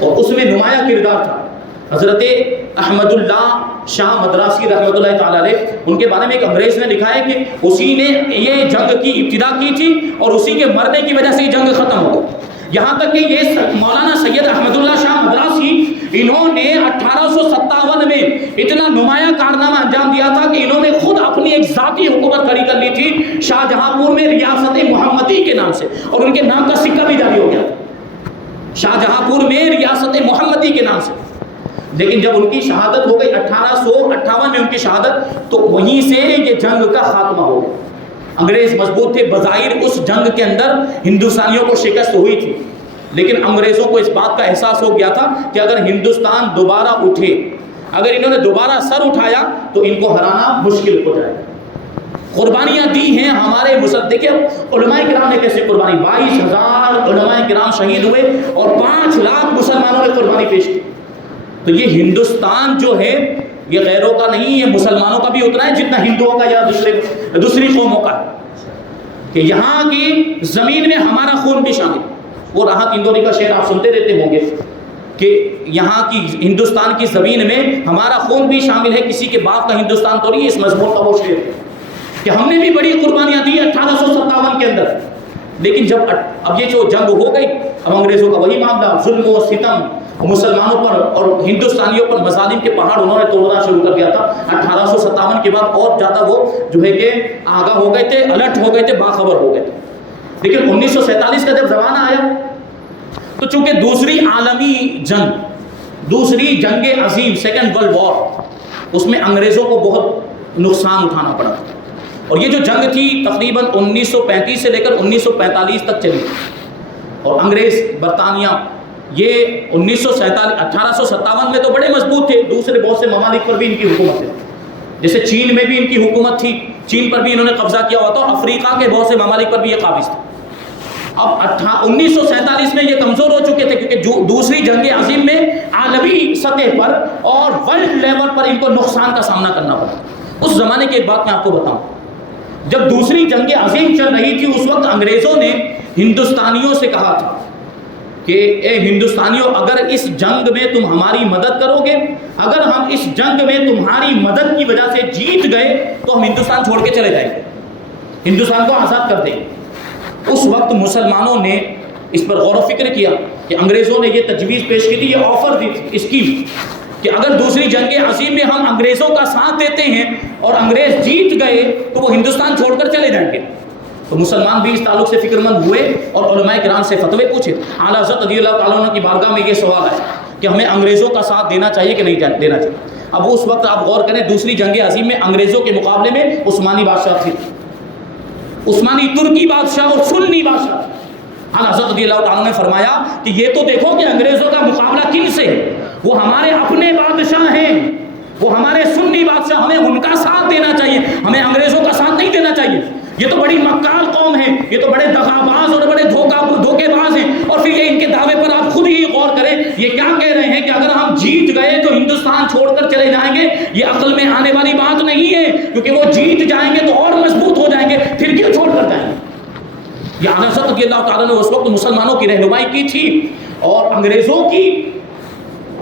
اور اس میں نمایاں کردار تھا حضرت احمد اللہ شاہ مدراسی رحمۃ اللہ تعالیٰ علیہ۔ ان کے بارے میں ایک انگریز نے لکھا ہے کہ اسی نے یہ جنگ کی ابتدا کی تھی اور اسی کے مرنے کی وجہ سے یہ جنگ ختم ہو گئی، یہاں تک کہ یہ مولانا سید احمد اللہ شاہ مدراسی انہوں نے 1857 میں اتنا نمایاں کارنامہ انجام دیا تھا کہ انہوں نے خود اپنی ایک ذاتی حکومت کھڑی کر لی تھی شاہ جہاں پور میں ریاست محمدی کے نام سے، اور ان کے نام کا سکہ بھی جاری ہو گیا شاہ جہاں پور میں ریاست محمدی کے نام سے۔ لیکن جب ان کی شہادت ہو گئی 1858 میں ان کی شہادت، تو وہیں سے یہ جنگ کا خاتمہ ہو گیا۔ انگریز مضبوط تھے، بظاہر اس جنگ کے اندر ہندوستانیوں کو شکست ہوئی تھی، لیکن انگریزوں کو اس بات کا احساس ہو گیا تھا کہ اگر ہندوستان دوبارہ اٹھے، اگر انہوں نے دوبارہ سر اٹھایا تو ان کو ہرانا مشکل ہو جائے گا۔ قربانیاں دی ہیں ہمارے دیکھیں علماء کرام نے کیسے قربانی، 22,000 علماء کرام شہید ہوئے اور 5 لاکھ مسلمانوں نے قربانی پیش کی۔ تو یہ ہندوستان جو ہے یہ غیروں کا نہیں، یہ مسلمانوں کا بھی اتنا ہے جتنا ہندوؤں کا یا دوسری قوموں کا ہے، کہ یہاں کی زمین میں ہمارا خون بھی شامل ہے۔ وہ راحت اندوری کا شعر آپ سنتے رہتے ہوں گے کہ یہاں کی ہندوستان کی زمین میں ہمارا خون بھی شامل ہے، کسی کے باپ کا ہندوستان تو نہیں، اس مضمون کا وہ شعر ہے کہ ہم نے بھی بڑی قربانیاں دی 1857 کے اندر۔ لیکن جب اب یہ جو جنگ ہو گئی، اب انگریزوں کا وہی معاملہ، ظلم و ستم مسلمانوں پر اور ہندوستانیوں پر مظالم کے پہاڑ انہوں نے توڑنا شروع کر دیا تھا 1857 کے بعد، اور زیادہ وہ جو ہے کہ آگاہ ہو گئے تھے، الرٹ ہو گئے تھے، باخبر ہو گئے تھے۔ لیکن 1947 کا جب زمانہ آیا تو چونکہ دوسری عالمی جنگ، دوسری جنگ عظیم، سیکنڈ ورلڈ وار، اس میں انگریزوں کو بہت نقصان اٹھانا پڑا، اور یہ جو جنگ تھی تقریباً 1935 سے لے کر 1945 تک چلی، اور انگریز برطانیہ یہ 1857 میں تو بڑے مضبوط تھے، دوسرے بہت سے ممالک پر بھی ان کی حکومت تھی، جیسے چین میں بھی ان کی حکومت تھی، چین پر بھی انہوں نے قبضہ کیا ہوا تھا، اور افریقہ کے بہت سے ممالک پر بھی یہ قابض تھے۔ اب 1947 میں یہ کمزور ہو چکے تھے، کیونکہ دوسری جنگ عظیم میں عالمی سطح پر اور ورلڈ لیول پر ان کو نقصان کا سامنا کرنا پڑا۔ اس زمانے کی ایک بات میں آپ کو بتاؤں، جب دوسری جنگ عظیم چل رہی تھی اس وقت انگریزوں نے ہندوستانیوں سے کہا تھا کہ اے ہندوستانیوں، اگر اس جنگ میں تم ہماری مدد کرو گے، اگر ہم اس جنگ میں تمہاری مدد کی وجہ سے جیت گئے تو ہم ہندوستان چھوڑ کے چلے جائیں گے، ہندوستان کو آزاد کر دیں گے۔ اس وقت مسلمانوں نے اس پر غور و فکر کیا کہ انگریزوں نے یہ تجویز پیش کی تھی، یہ آفر دی تھی اسکیم کہ اگر دوسری جنگ عظیم میں ہم انگریزوں کا ساتھ دیتے ہیں اور انگریز جیت گئے تو وہ ہندوستان چھوڑ کر چلے جائیں گے۔ تو مسلمان بھی اس تعلق سے فکر مند ہوئے اور علماء کرام سے فتوے پوچھے۔ اعلیٰ حضرت رضی اللہ تعالیٰ عنہ کی بارگاہ میں یہ سوال ہے کہ ہمیں انگریزوں کا ساتھ دینا چاہیے کہ نہیں دینا چاہیے۔ اب اس وقت آپ غور کریں، دوسری جنگ عظیم میں انگریزوں کے مقابلے میں عثمانی بادشاہ تھے، عثمانی ترکی بادشاہ اور سنی بادشاہ۔ اعلیٰ حضرت رضی اللہ تعالیٰ نے فرمایا کہ یہ تو دیکھو کہ انگریزوں کا مقابلہ کن سے ہے، وہ ہمارے اپنے بادشاہ ہیں، وہ ہمارے سنی بادشاہ، ہمیں ان کا ساتھ دینا چاہیے، ہمیں انگریزوں کا ساتھ نہیں دینا چاہیے۔ یہ تو بڑی مکار قوم ہے، یہ تو بڑے دغاباز اور بڑے دھوکے باز ہیں۔ اور پھر یہ ان کے دعوے پر آپ خود ہی غور کریں، یہ کیا کہہ رہے ہیں کہ اگر ہم جیت گئے تو ہندوستان چھوڑ کر چلے جائیں گے۔ یہ عقل میں آنے والی بات نہیں ہے، کیونکہ وہ جیت جائیں گے تو اور مضبوط ہو جائیں گے، پھر کیوں چھوڑ کر جائیں گے؟ یہ اعلیٰ حضرت رضی اللہ تعالیٰ نے اس وقت مسلمانوں کی رہنمائی کی تھی اور انگریزوں کی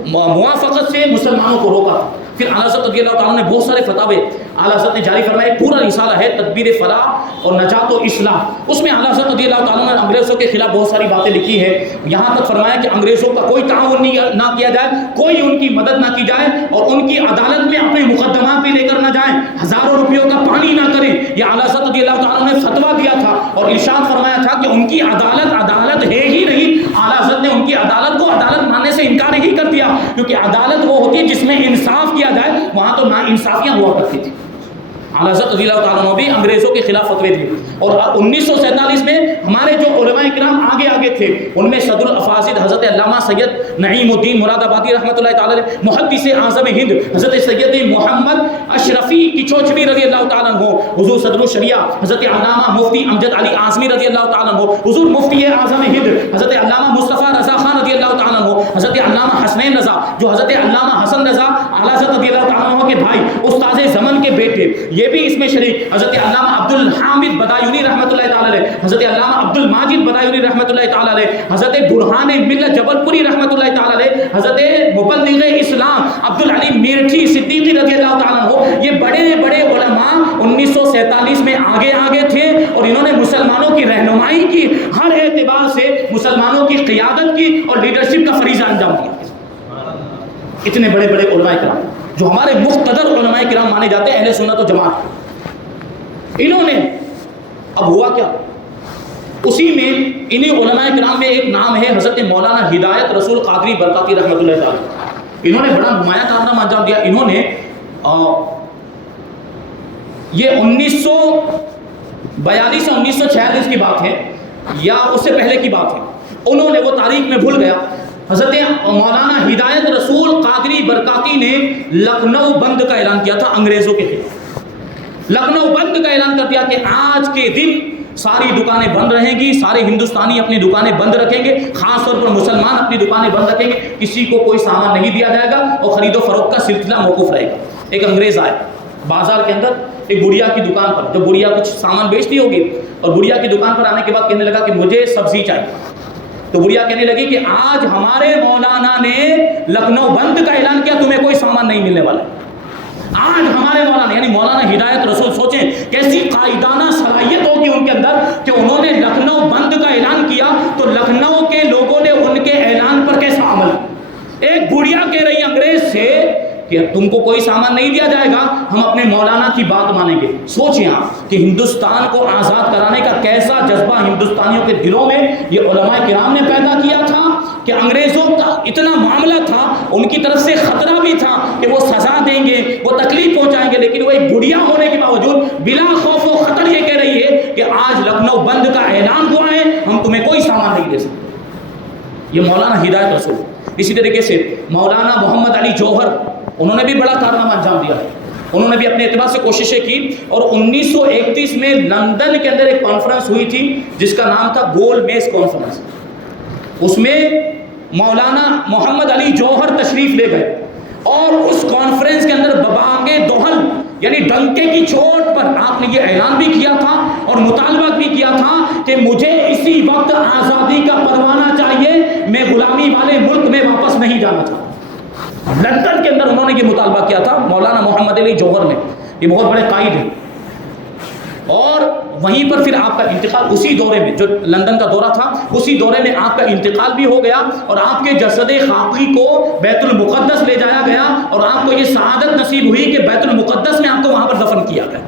موافقت سے مسلمانوں کو روکا۔ پھر اعلیٰ حضرت رضی اللہ تعالیٰ نے بہت سارے فتاوے اعلیٰ حضرت نے جاری فرمائے۔ پورا رسالہ ہے تدبیر فلاح اور نجات و اصلاح، اس میں اعلیٰ حضرت رضی اللہ تعالیٰ نے انگریزوں کے خلاف بہت ساری باتیں لکھی ہے۔ یہاں تک فرمایا کہ انگریزوں کا کوئی تعاون نہ کیا جائے، کوئی ان کی مدد نہ کی جائے اور ان کی عدالت میں اپنے مقدمات بھی لے کر نہ جائیں، ہزاروں روپیوں کا پانی نہ کریں۔ یہ اعلیٰ حضرت رضی اللہ تعالیٰ نے فتویٰ دیا تھا اور ارشاد فرمایا تھا کہ ان کی عدالت ہے ہی نہیں۔ اعلیٰ حضرت نے ان کی عدالت کو عدالت ماننے سے انکار ہی کر دیا، کیونکہ عدالت وہ ہوتی ہے جس میں انصاف کیا جائے، وہاں تو نا انصافیاں ہوا کرتی تھی۔ اعلیٰ حضرت رضی اللہ تعالیٰ نے بھی انگریزوں کے خلاف فتوے دیے اور 1947 میں ہمارے جو علماء کرام آگے تھے ان میں صدر الافاضل حضرت علامہ سید نعیم الدین مراد آبادی رحمۃ اللہ تعالیٰ علیہ، محدث اعظم ہند حضرت سید محمد اشرفی کچوچوی رضی اللہ تعالیٰ عنہ، حضور صدر الشریعہ حضرت علامہ مفتی امجد علی اعظمی رضی اللہ تعالیٰ عنہ، حضور مفتی اعظم ہند حضرت علامہ مصطفیٰ رضا خان رضی اللہ تعالیٰ عنہ، حضرت علامہ حسنین رضا جو حضرت علامہ حسن رضا اعلیٰ حضرت رضی اللہ تعالیٰ عنہ کے بھائی استاذ زمن کے بیٹے، یہ بھی اس میں شریک، حضرت علامہ عبد الحامد بدایونی رحمۃ اللہ تعالیٰ علیہ، حضرت علامہ عبد الماجد بدایونی رحمۃ اللہ تعالیٰ علیہ، حضرت برہان ملت جبل پوری رحمۃ اللہ تعالیٰ علیہ، حضرت مبلغ اسلام عبد العلی میرٹھی صدیقی رضی اللہ تعالیٰ عنہ۔ یہ بڑے بڑے علماء 1947 میں آگے تھے اور انہوں نے مسلمانوں کی رہنمائی کی، ہر اعتبار سے مسلمانوں کی قیادت کی اور لیڈرشپ کا فریضہ انجام دیا۔ اتنے بڑے بڑے علماء کرام جو ہمارے مقتدر علماء کرام مانے جاتے ہیں اہل سنت و جماعت، انہوں نے اب ہوا کیا؟ اسی میں انہیں علماء کرام میں ایک نام ہے حضرت مولانا ہدایت رسول قادری برکاتی رحمۃ اللہ تعالی۔ انہوں نے بڑا نمایاں کارنامہ انجام دیا۔ انہوں نے یہ 1942 سے 1946 کی بات ہے یا اس سے پہلے کی بات ہے، انہوں نے وہ تاریخ میں بھول گیا، حضرت مولانا ہدایت رسول قادری برکاتی نے لکھنؤ بند کا اعلان کیا تھا انگریزوں کے خلاف۔ لکھنؤ بند کا اعلان کر دیا کہ آج کے دن ساری دکانیں بند رہیں گی، سارے ہندوستانی اپنی دکانیں بند رکھیں گے، خاص طور پر مسلمان اپنی دکانیں بند رکھیں گے، کسی کو کوئی سامان نہیں دیا جائے گا اور خرید و فروخت کا سلسلہ موقوف رہے گا۔ ایک انگریز آئے بازار کے اندر ایک گڑیا کی دکان پر، جب گڑیا کچھ سامان بیچتی ہوگی اور گڑیا کی دکان پر آنے کے بعد کہنے لگا کہ مجھے سبزی چاہیے، تو گڑیا کہنے لگی کہ آج ہمارے مولانا نے لکھنؤ بند کا اعلان کیا، تمہیں کوئی سامان نہیں ملنے والا ہے۔ آج ہمارے مولانا یعنی مولانا ہدایت رسول، سوچیں کیسی قائدانہ صلاحیت ہوگی ان کے اندر کہ انہوں نے لکھنؤ بند کا اعلان کیا تو لکھنؤ کے لوگوں نے ان کے اعلان پر کیسا عمل کیا۔ ایک گڑیا کہہ رہی انگریز سے کہ تم کو کوئی سامان نہیں دیا جائے گا، ہم اپنے مولانا کی بات مانیں گے۔ سوچیں آپ کہ ہندوستان کو آزاد کرانے کا کیسا جذبہ ہندوستانیوں کے دلوں میں یہ علماء کرام نے پیدا کیا تھا کہ انگریزوں کا اتنا معاملہ تھا، ان کی طرف سے خطرہ بھی تھا کہ وہ سزا دیں گے، وہ تکلیف پہنچائیں گے، لیکن وہ ایک گڑیا ہونے کے باوجود بلا خوف و خطر یہ کہہ رہی ہے کہ آج لکھنؤ بند کا اعلان ہوا ہے، ہم تمہیں کوئی سامان نہیں دے سکتے۔ یہ مولانا ہدایت رسول۔ اسی طریقے سے مولانا محمد علی جوہر، انہوں نے بھی بڑا کارنامہ انجام دیا ہے، انہوں نے بھی اپنے اعتبار سے کوششیں کی اور 1931 میں لندن کے اندر ایک کانفرنس ہوئی تھی جس کا نام تھا گول میز کانفرنس۔ اس میں مولانا محمد علی جوہر تشریف لے گئے اور اس کانفرنس کے اندر ببانگے دوہل یعنی ڈنکے کی چوٹ پر آپ نے یہ اعلان بھی کیا تھا اور مطالبہ بھی کیا تھا کہ مجھے اسی وقت آزادی کا پروانہ چاہیے، میں غلامی والے ملک میں واپس نہیں جانا چاہتا۔ لندن کے اندر انہوں نے یہ مطالبہ کیا تھا، مولانا محمد علی جوہر نے، یہ بہت بڑے قائد ہیں، اور وہیں پر پھر آپ کا انتقال اسی دورے میں، جو لندن کا دورہ تھا اسی دورے میں آپ کا انتقال بھی ہو گیا، اور آپ کے جسد خاکی کو بیت المقدس لے جایا گیا، اور آپ کو یہ سعادت نصیب ہوئی کہ بیت المقدس میں آپ کو وہاں پر دفن کیا گیا۔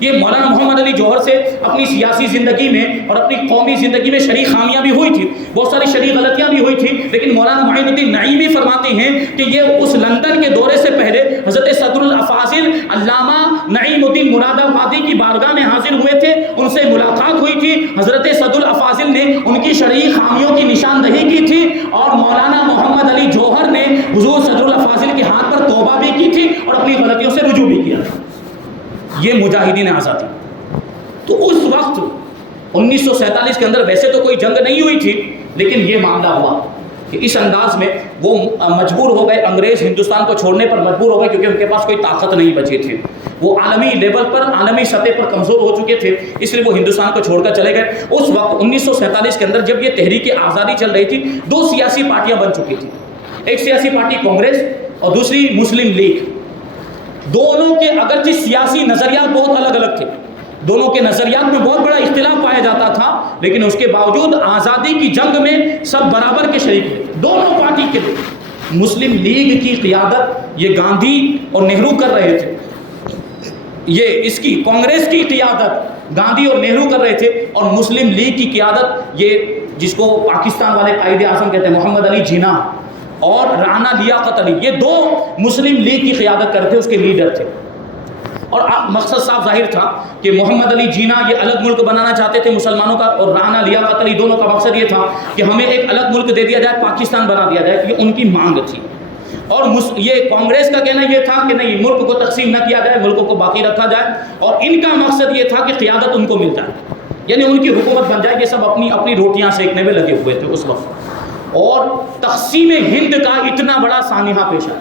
یہ مولانا محمد علی جوہر سے اپنی سیاسی زندگی میں اور اپنی قومی زندگی میں شرعی خامیاں بھی ہوئی تھی، بہت ساری شرعی غلطیاں بھی ہوئی تھی، لیکن مولانا معین الدین نعیمی فرماتے ہیں کہ یہ اس لندن کے دورے سے پہلے حضرت صدر الافاضل علامہ نعیم الدین مراد آبادی کی بارگاہ میں حاضر ہوئے تھے، ان سے ملاقات ہوئی تھی، حضرت صدر الافاضل نے ان کی شرعی خامیوں کی نشاندہی کی تھی، اور مولانا محمد علی جوہر نے حضور صدر الافاضل کے ہاتھ پر توبہ بھی کی تھی اور اپنی غلطیوں سے رجوع بھی کیا تھا۔ یہ مجاہدین آزادی۔ تو اس وقت 1947 کے اندر ویسے تو کوئی جنگ نہیں ہوئی تھی، لیکن یہ معاملہ ہوا کہ اس انداز میں وہ مجبور ہو گئے، انگریز ہندوستان کو چھوڑنے پر مجبور ہو گئے، کیونکہ ان کے پاس کوئی طاقت نہیں بچی تھی، وہ عالمی لیول پر، عالمی سطح پر کمزور ہو چکے تھے، اس لیے وہ ہندوستان کو چھوڑ کر چلے گئے۔ اس وقت 1947 کے اندر جب یہ تحریک آزادی چل رہی تھی، دو سیاسی پارٹیاں بن چکی تھیں، ایک سیاسی پارٹی کانگریس اور دوسری مسلم لیگ۔ دونوں کے اگرچہ سیاسی نظریات بہت الگ الگ تھے، دونوں کے نظریات میں بہت بڑا اختلاف پایا جاتا تھا، لیکن اس کے باوجود آزادی کی جنگ میں سب برابر کے شریک تھے دونوں پارٹی کے لوگ۔ مسلم لیگ کی قیادت یہ گاندھی اور نہرو کر رہے تھے، یہ اس کی کانگریس کی قیادت گاندھی اور نہرو کر رہے تھے، اور مسلم لیگ کی قیادت یہ جس کو پاکستان والے قائد اعظم کہتے ہیں محمد علی جناح اور رانا لیاقت علی، یہ دو مسلم لیگ کی قیادت کرتے تھے، اس کے لیڈر تھے۔ اور مقصد صاف ظاہر تھا کہ محمد علی جناح یہ الگ ملک بنانا چاہتے تھے مسلمانوں کا، اور رانا لیاقت علی دونوں کا مقصد یہ تھا کہ ہمیں ایک الگ ملک دے دیا جائے، پاکستان بنا دیا جائے، یہ ان کی مانگ تھی۔ اور یہ کانگریس کا کہنا یہ تھا کہ نہیں، ملک کو تقسیم نہ کیا جائے، ملکوں کو باقی رکھا جائے، اور ان کا مقصد یہ تھا کہ قیادت ان کو مل جائے، یعنی ان کی حکومت بن جائے۔ یہ سب اپنی اپنی روٹیاں سیکنے میں لگے ہوئے تھے اس وقت۔ اور تقسیم ہند کا اتنا بڑا سانحہ پیش آیا۔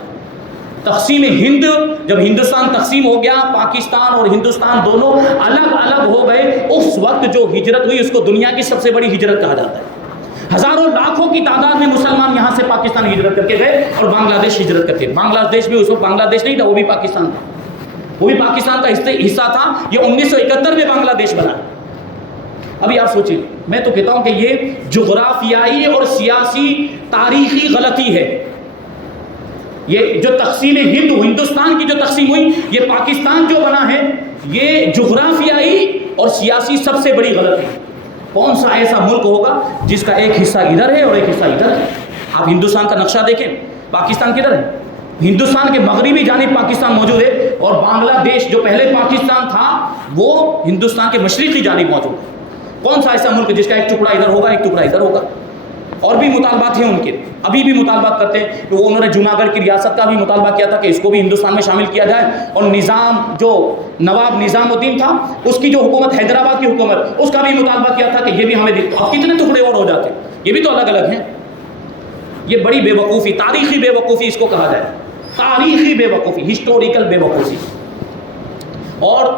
تقسیم ہند، جب ہندوستان تقسیم ہو گیا، پاکستان اور ہندوستان دونوں الگ الگ ہو گئے، اس وقت جو ہجرت ہوئی اس کو دنیا کی سب سے بڑی ہجرت کہا جاتا ہے۔ ہزاروں لاکھوں کی تعداد میں مسلمان یہاں سے پاکستان ہجرت کر کے گئے، اور بنگلہ دیش ہجرت کرتے۔ بنگلہ دیش بھی اس وقت بنگلہ دیش نہیں تھا، وہ بھی پاکستان تھا، وہ بھی پاکستان کا حصہ تھا۔ یہ 1971 میں بنگلہ دیش بنا۔ ابھی آپ سوچیں، میں تو کہتا ہوں کہ یہ جغرافیائی اور سیاسی تاریخی غلطی ہے۔ یہ جو تقسیم ہند، ہندوستان کی جو تقسیم ہوئی، یہ پاکستان جو بنا ہے، یہ جغرافیائی اور سیاسی سب سے بڑی غلطی ہے۔ کون سا ایسا ملک ہوگا جس کا ایک حصہ ادھر ہے اور ایک حصہ ادھر ہے؟ آپ ہندوستان کا نقشہ دیکھیں، پاکستان کدھر ہے؟ ہندوستان کے مغربی جانب پاکستان موجود ہے، اور بنگلہ دیش جو پہلے پاکستان تھا وہ ہندوستان کے مشرقی جانب موجود ہے۔ کون سا ایسا ملک جس کا ایک ٹکڑا ادھر ہوگا، ایک ٹکڑا ادھر ہوگا؟ اور بھی مطالبات ہیں ان کے، ابھی بھی مطالبات کرتے ہیں کہ وہ انہوں نے جمعہ گڑھ کی ریاست کا بھی مطالبہ کیا تھا کہ اس کو بھی ہندوستان میں شامل کیا جائے، اور نظام جو نواب نظام الدین تھا اس کی جو حکومت، حیدرآباد کی حکومت، اس کا بھی مطالبہ کیا تھا کہ یہ بھی ہمیں دے۔ اب کتنے ٹکڑے اور ہو جاتے، یہ بھی تو الگ الگ ہیں۔ یہ بڑی بے وقوفی، تاریخی بے وقوفی اس کو کہا جائے، تاریخی بے وقوفی، ہسٹوریکل بے وقوفی۔ اور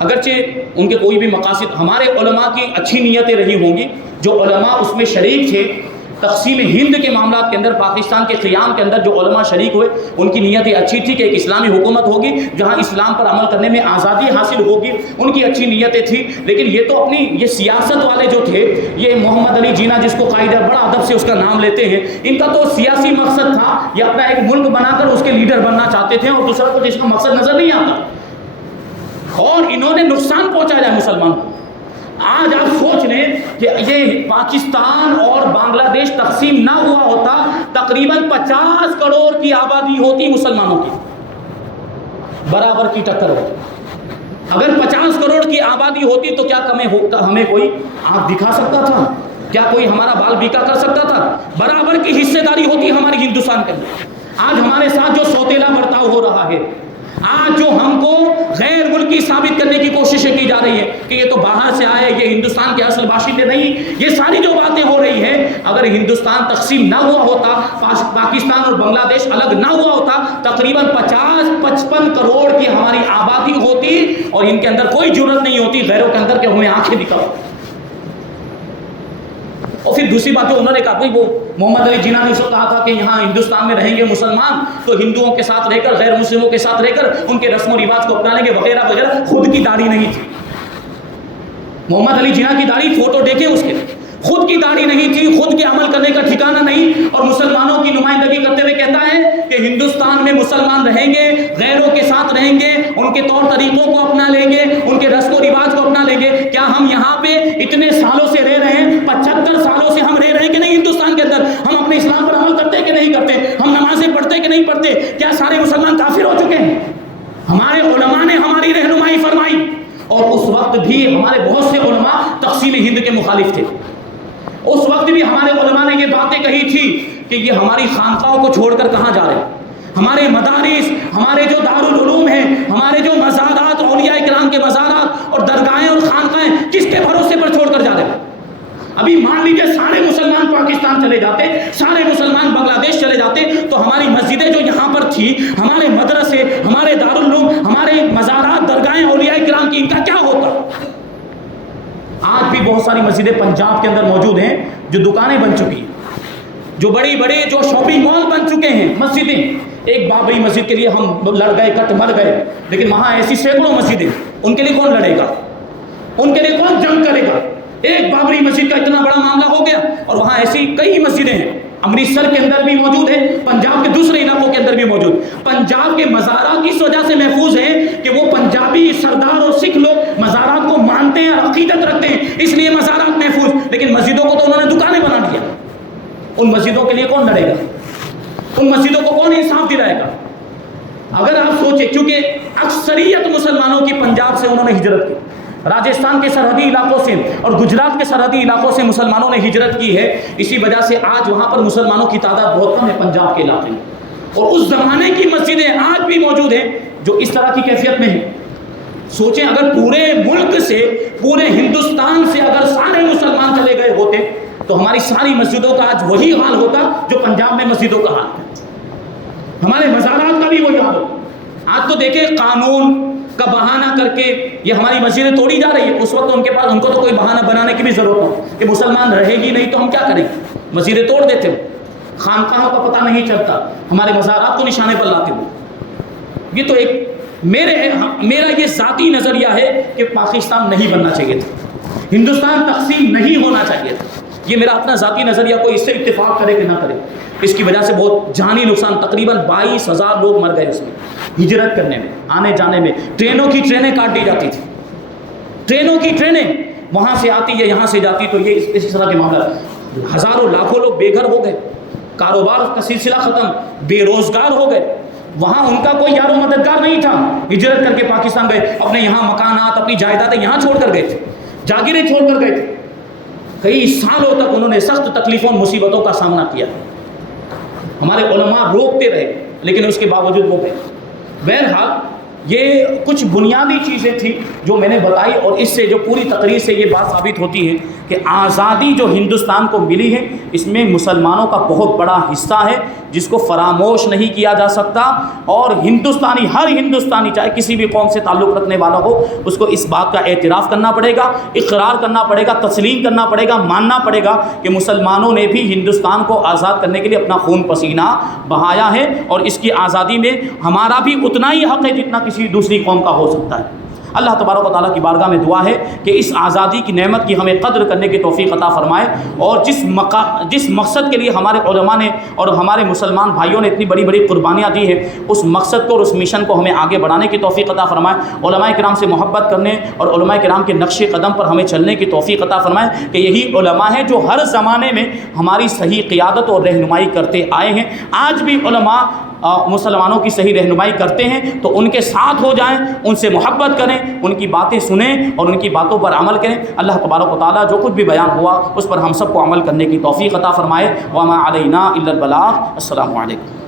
اگرچہ ان کے کوئی بھی مقاصد، ہمارے علماء کی اچھی نیتیں رہی ہوں گی، جو علماء اس میں شریک تھے تقسیم ہند کے معاملات کے اندر، پاکستان کے قیام کے اندر جو علماء شریک ہوئے، ان کی نیتیں اچھی تھی کہ ایک اسلامی حکومت ہوگی جہاں اسلام پر عمل کرنے میں آزادی حاصل ہوگی، ان کی اچھی نیتیں تھیں۔ لیکن یہ تو اپنی یہ سیاست والے جو تھے، یہ محمد علی جناح جس کو قائد بڑا ادب سے اس کا نام لیتے ہیں، ان کا تو سیاسی مقصد تھا، یہ اپنا ایک ملک بنا کر اس کے لیڈر بننا چاہتے تھے، اور دوسرا کو جس کا مقصد نظر نہیں آتا، اور انہوں نے نقصان پہنچایا ہے مسلمان کو۔ آج آپ سوچ لیں کہ یہ پاکستان اور بنگلہ دیش تقسیم نہ ہوا ہوتا، تقریباً 50 کروڑ کی آبادی ہوتی مسلمانوں کی، برابر کی ٹکر ہوتی۔ اگر 50 کروڑ کی آبادی ہوتی تو کیا کمی ہوتا؟ ہمیں کوئی آنکھ دکھا سکتا تھا؟ کیا کوئی ہمارا بال بیکا کر سکتا تھا؟ برابر کی حصے داری ہوتی ہماری ہندوستان کے اندر۔ آج ہمارے ساتھ جو سوتیلا برتاؤ ہو رہا ہے، آج جو ہم کو غیر ملکی ثابت کرنے کی کوششیں کی جا رہی ہیں کہ یہ تو باہر سے آئے، یہ ہندوستان کے اصل باشندے نہیں، یہ ساری جو باتیں ہو رہی ہیں، اگر ہندوستان تقسیم نہ ہوا ہوتا، پاکستان اور بنگلہ دیش الگ نہ ہوا ہوتا، تقریباً 50-55 کروڑ کی ہماری آبادی ہوتی اور ان کے اندر کوئی جرت نہیں ہوتی غیروں کے اندر کہ ہمیں آنکھیں دکھاؤ۔ اور پھر دوسری بات جو انہوں نے کہا، بھائی وہ محمد علی جناح نے اس وقت کہا تھا کہ یہاں ہندوستان میں رہیں گے مسلمان تو ہندوؤں کے ساتھ رہ کر، غیر مسلموں کے ساتھ رہ کر ان کے رسم و رواج کو اپنا لیں گے وغیرہ وغیرہ۔ خود کی داڑھی نہیں تھی محمد علی جناح کی داڑھی، فوٹو دیکھیں اس کے، خود کی داڑھی نہیں تھی، خود کے عمل کرنے کا ٹھکانہ نہیں، اور مسلمانوں کی نمائندگی کرتے ہوئے کہتا ہے کہ ہندوستان میں مسلمان رہیں گے، غیروں کے ساتھ رہیں گے، ان کے طور طریقوں کو اپنا لیں گے، ان کے رسم و رواج کو اپنا لیں گے۔ کیا ہم یہاں پہ اتنے سالوں سے رہ رہے ہیں، 75 سالوں سے ہم رہ رہے ہیں کہ نہیں ہندوستان کے اندر؟ ہم اپنے اسلام پر عمل کرتے کہ نہیں کرتے؟ ہم نمازیں پڑھتے کہ نہیں پڑھتے؟ کیا سارے مسلمان کافر ہو چکے ہیں؟ ہمارے علماء نے ہماری رہنمائی فرمائی، اور اس وقت بھی ہمارے بہت سے علماء تقسیم ہند کے مخالف تھے۔ اس وقت بھی ہمارے علماء نے یہ باتیں کہی تھی کہ یہ ہماری خانقاہوں کو چھوڑ کر کہاں جا رہے ہیں، ہمارے مدارس، ہمارے جو دارالعلوم ہیں، ہمارے جو مزارات، اولیاء کرام کے مزارات اور درگاہیں اور خانقاہیں کس کے بھروسے پر چھوڑ کر جا رہے ہیں؟ ابھی مان لیجیے سارے مسلمان پاکستان چلے جاتے، سارے مسلمان بنگلہ دیش چلے جاتے، تو ہماری مسجدیں جو یہاں پر تھی، ہمارے مدرسے، ہمارے دارالعلوم، ہمارے مزارات، درگاہیں اولیاء کرام کی، ان کا کیا ہوتا؟ آج بھی بہت ساری مسجدیں پنجاب کے اندر موجود ہیں جو دکانیں بن چکی ہیں، جو بڑی بڑے جو شاپنگ مال بن چکے ہیں مسجدیں۔ ایک بابری مسجد کے لیے ہم لڑ گئے، کٹ مر گئے، لیکن وہاں ایسی سینکڑوں مسجدیں، ان کے لیے کون لڑے گا؟ ان کے لیے کون جنگ کرے گا؟ ایک بابری مسجد کا اتنا بڑا معاملہ ہو گیا، اور وہاں ایسی کئی مسجدیں ہیں، امرتسر کے اندر بھی موجود ہے، پنجاب کے دوسرے علاقوں کے اندر بھی موجود۔ پنجاب کے مزارات اس وجہ سے محفوظ ہیں کہ وہ پنجابی سردار اور سکھ لوگ مزارات کو مانتے ہیں اور عقیدت رکھتے ہیں، اس لیے مزارات محفوظ۔ لیکن مسجدوں کو تو انہوں نے دکانیں بنا دیا، ان مسجدوں کے لیے کون لڑے گا؟ ان مسجدوں کو کون انصاف دلائے گا؟ اگر آپ سوچیں، کیونکہ اکثریت مسلمانوں کی پنجاب سے انہوں نے ہجرت کی، راجستھان کے سرحدی علاقوں سے اور گجرات کے سرحدی علاقوں سے مسلمانوں نے ہجرت کی ہے، اسی وجہ سے آج وہاں پر مسلمانوں کی تعداد بہت کم ہے پنجاب کے علاقے میں، اور اس زمانے کی مسجدیں آج بھی موجود ہیں جو اس طرح کی کیفیت میں ہیں۔ سوچیں اگر پورے ملک سے، پورے ہندوستان سے اگر سارے مسلمان چلے گئے ہوتے تو ہماری ساری مسجدوں کا آج وہی حال ہوتا جو پنجاب میں مسجدوں کا حال ہے، ہمارے مزارات کا بھی وہی حال ہوتا۔ آج تو دیکھیں قانون کا بہانہ کر کے یہ ہماری مسجدیں توڑی جا رہی ہے، اس وقت ان کو تو کوئی بہانہ بنانے کی بھی ضرورت نہیں کہ مسلمان رہے گی نہیں تو ہم کیا کریں، مسجدیں توڑ دیتے ہو، خانقاہوں کا پتہ نہیں چلتا، ہمارے مزارات کو نشانے پر لاتے ہو۔ یہ تو ایک میرا یہ ذاتی نظریہ ہے کہ پاکستان نہیں بننا چاہیے تھا، ہندوستان تقسیم نہیں ہونا چاہیے تھا، یہ میرا اپنا ذاتی نظریہ، کوئی اس سے اتفاق کرے کہ نہ کرے۔ اس کی وجہ سے بہت جانی نقصان، تقریباً 22,000 لوگ مر گئے اس میں، ہجرت کرنے میں، آنے جانے میں، ٹرینوں کی ٹرینیں کاٹ دی جاتی تھی، ٹرینوں کی ٹرینیں وہاں سے آتی ہے یہاں سے جاتی، تو یہ اس طرح کے معاملہ، ہزاروں لاکھوں لوگ بے گھر ہو گئے، کاروبار کا سلسلہ ختم، بے روزگار ہو گئے، وہاں ان کا کوئی یار و مددگار نہیں تھا، ہجرت کر کے پاکستان گئے، اپنے یہاں مکانات، اپنی جائیدادیں یہاں چھوڑ کر گئے تھے، جاگیریں چھوڑ کر گئے تھے، کئی سالوں تک انہوں نے سخت تکلیفوں اور مصیبتوں کا سامنا کیا، ہمارے علماء روکتے رہے لیکن اس کے باوجود وہ گئے۔ بہرحال یہ کچھ بنیادی چیزیں تھیں جو میں نے بتائی، اور اس سے جو پوری تقریر سے یہ بات ثابت ہوتی ہے کہ آزادی جو ہندوستان کو ملی ہے اس میں مسلمانوں کا بہت بڑا حصہ ہے جس کو فراموش نہیں کیا جا سکتا، اور ہندوستانی، ہر ہندوستانی چاہے کسی بھی قوم سے تعلق رکھنے والا ہو، اس کو اس بات کا اعتراف کرنا پڑے گا، اقرار کرنا پڑے گا، تسلیم کرنا پڑے گا، ماننا پڑے گا کہ مسلمانوں نے بھی ہندوستان کو آزاد کرنے کے لیے اپنا خون پسینہ بہایا ہے، اور اس کی آزادی میں ہمارا بھی اتنا ہی حق ہے جتنا کسی دوسری قوم کا ہو سکتا ہے۔ اللہ تبارک و تعالیٰ کی بارگاہ میں دعا ہے کہ اس آزادی کی نعمت کی ہمیں قدر کرنے کی توفیق عطا فرمائے، اور جس مقصد کے لیے ہمارے علماء نے اور ہمارے مسلمان بھائیوں نے اتنی بڑی بڑی قربانیاں دی ہیں، اس مقصد کو اور اس مشن کو ہمیں آگے بڑھانے کی توفیق عطا فرمائے، علماء کرام سے محبت کرنے اور علماء کرام کے نقش قدم پر ہمیں چلنے کی توفیق عطا فرمائے، کہ یہی علماء ہیں جو ہر زمانے میں ہماری صحیح قیادت اور رہنمائی کرتے آئے ہیں۔ آج بھی علماء مسلمانوں کی صحیح رہنمائی کرتے ہیں تو ان کے ساتھ ہو جائیں، ان سے محبت کریں، ان کی باتیں سنیں اور ان کی باتوں پر عمل کریں۔ اللہ تبارک و تعالیٰ جو کچھ بھی بیان ہوا اس پر ہم سب کو عمل کرنے کی توفیق عطا فرمائے۔ وما علینا الا البلاغ۔ السلام علیکم۔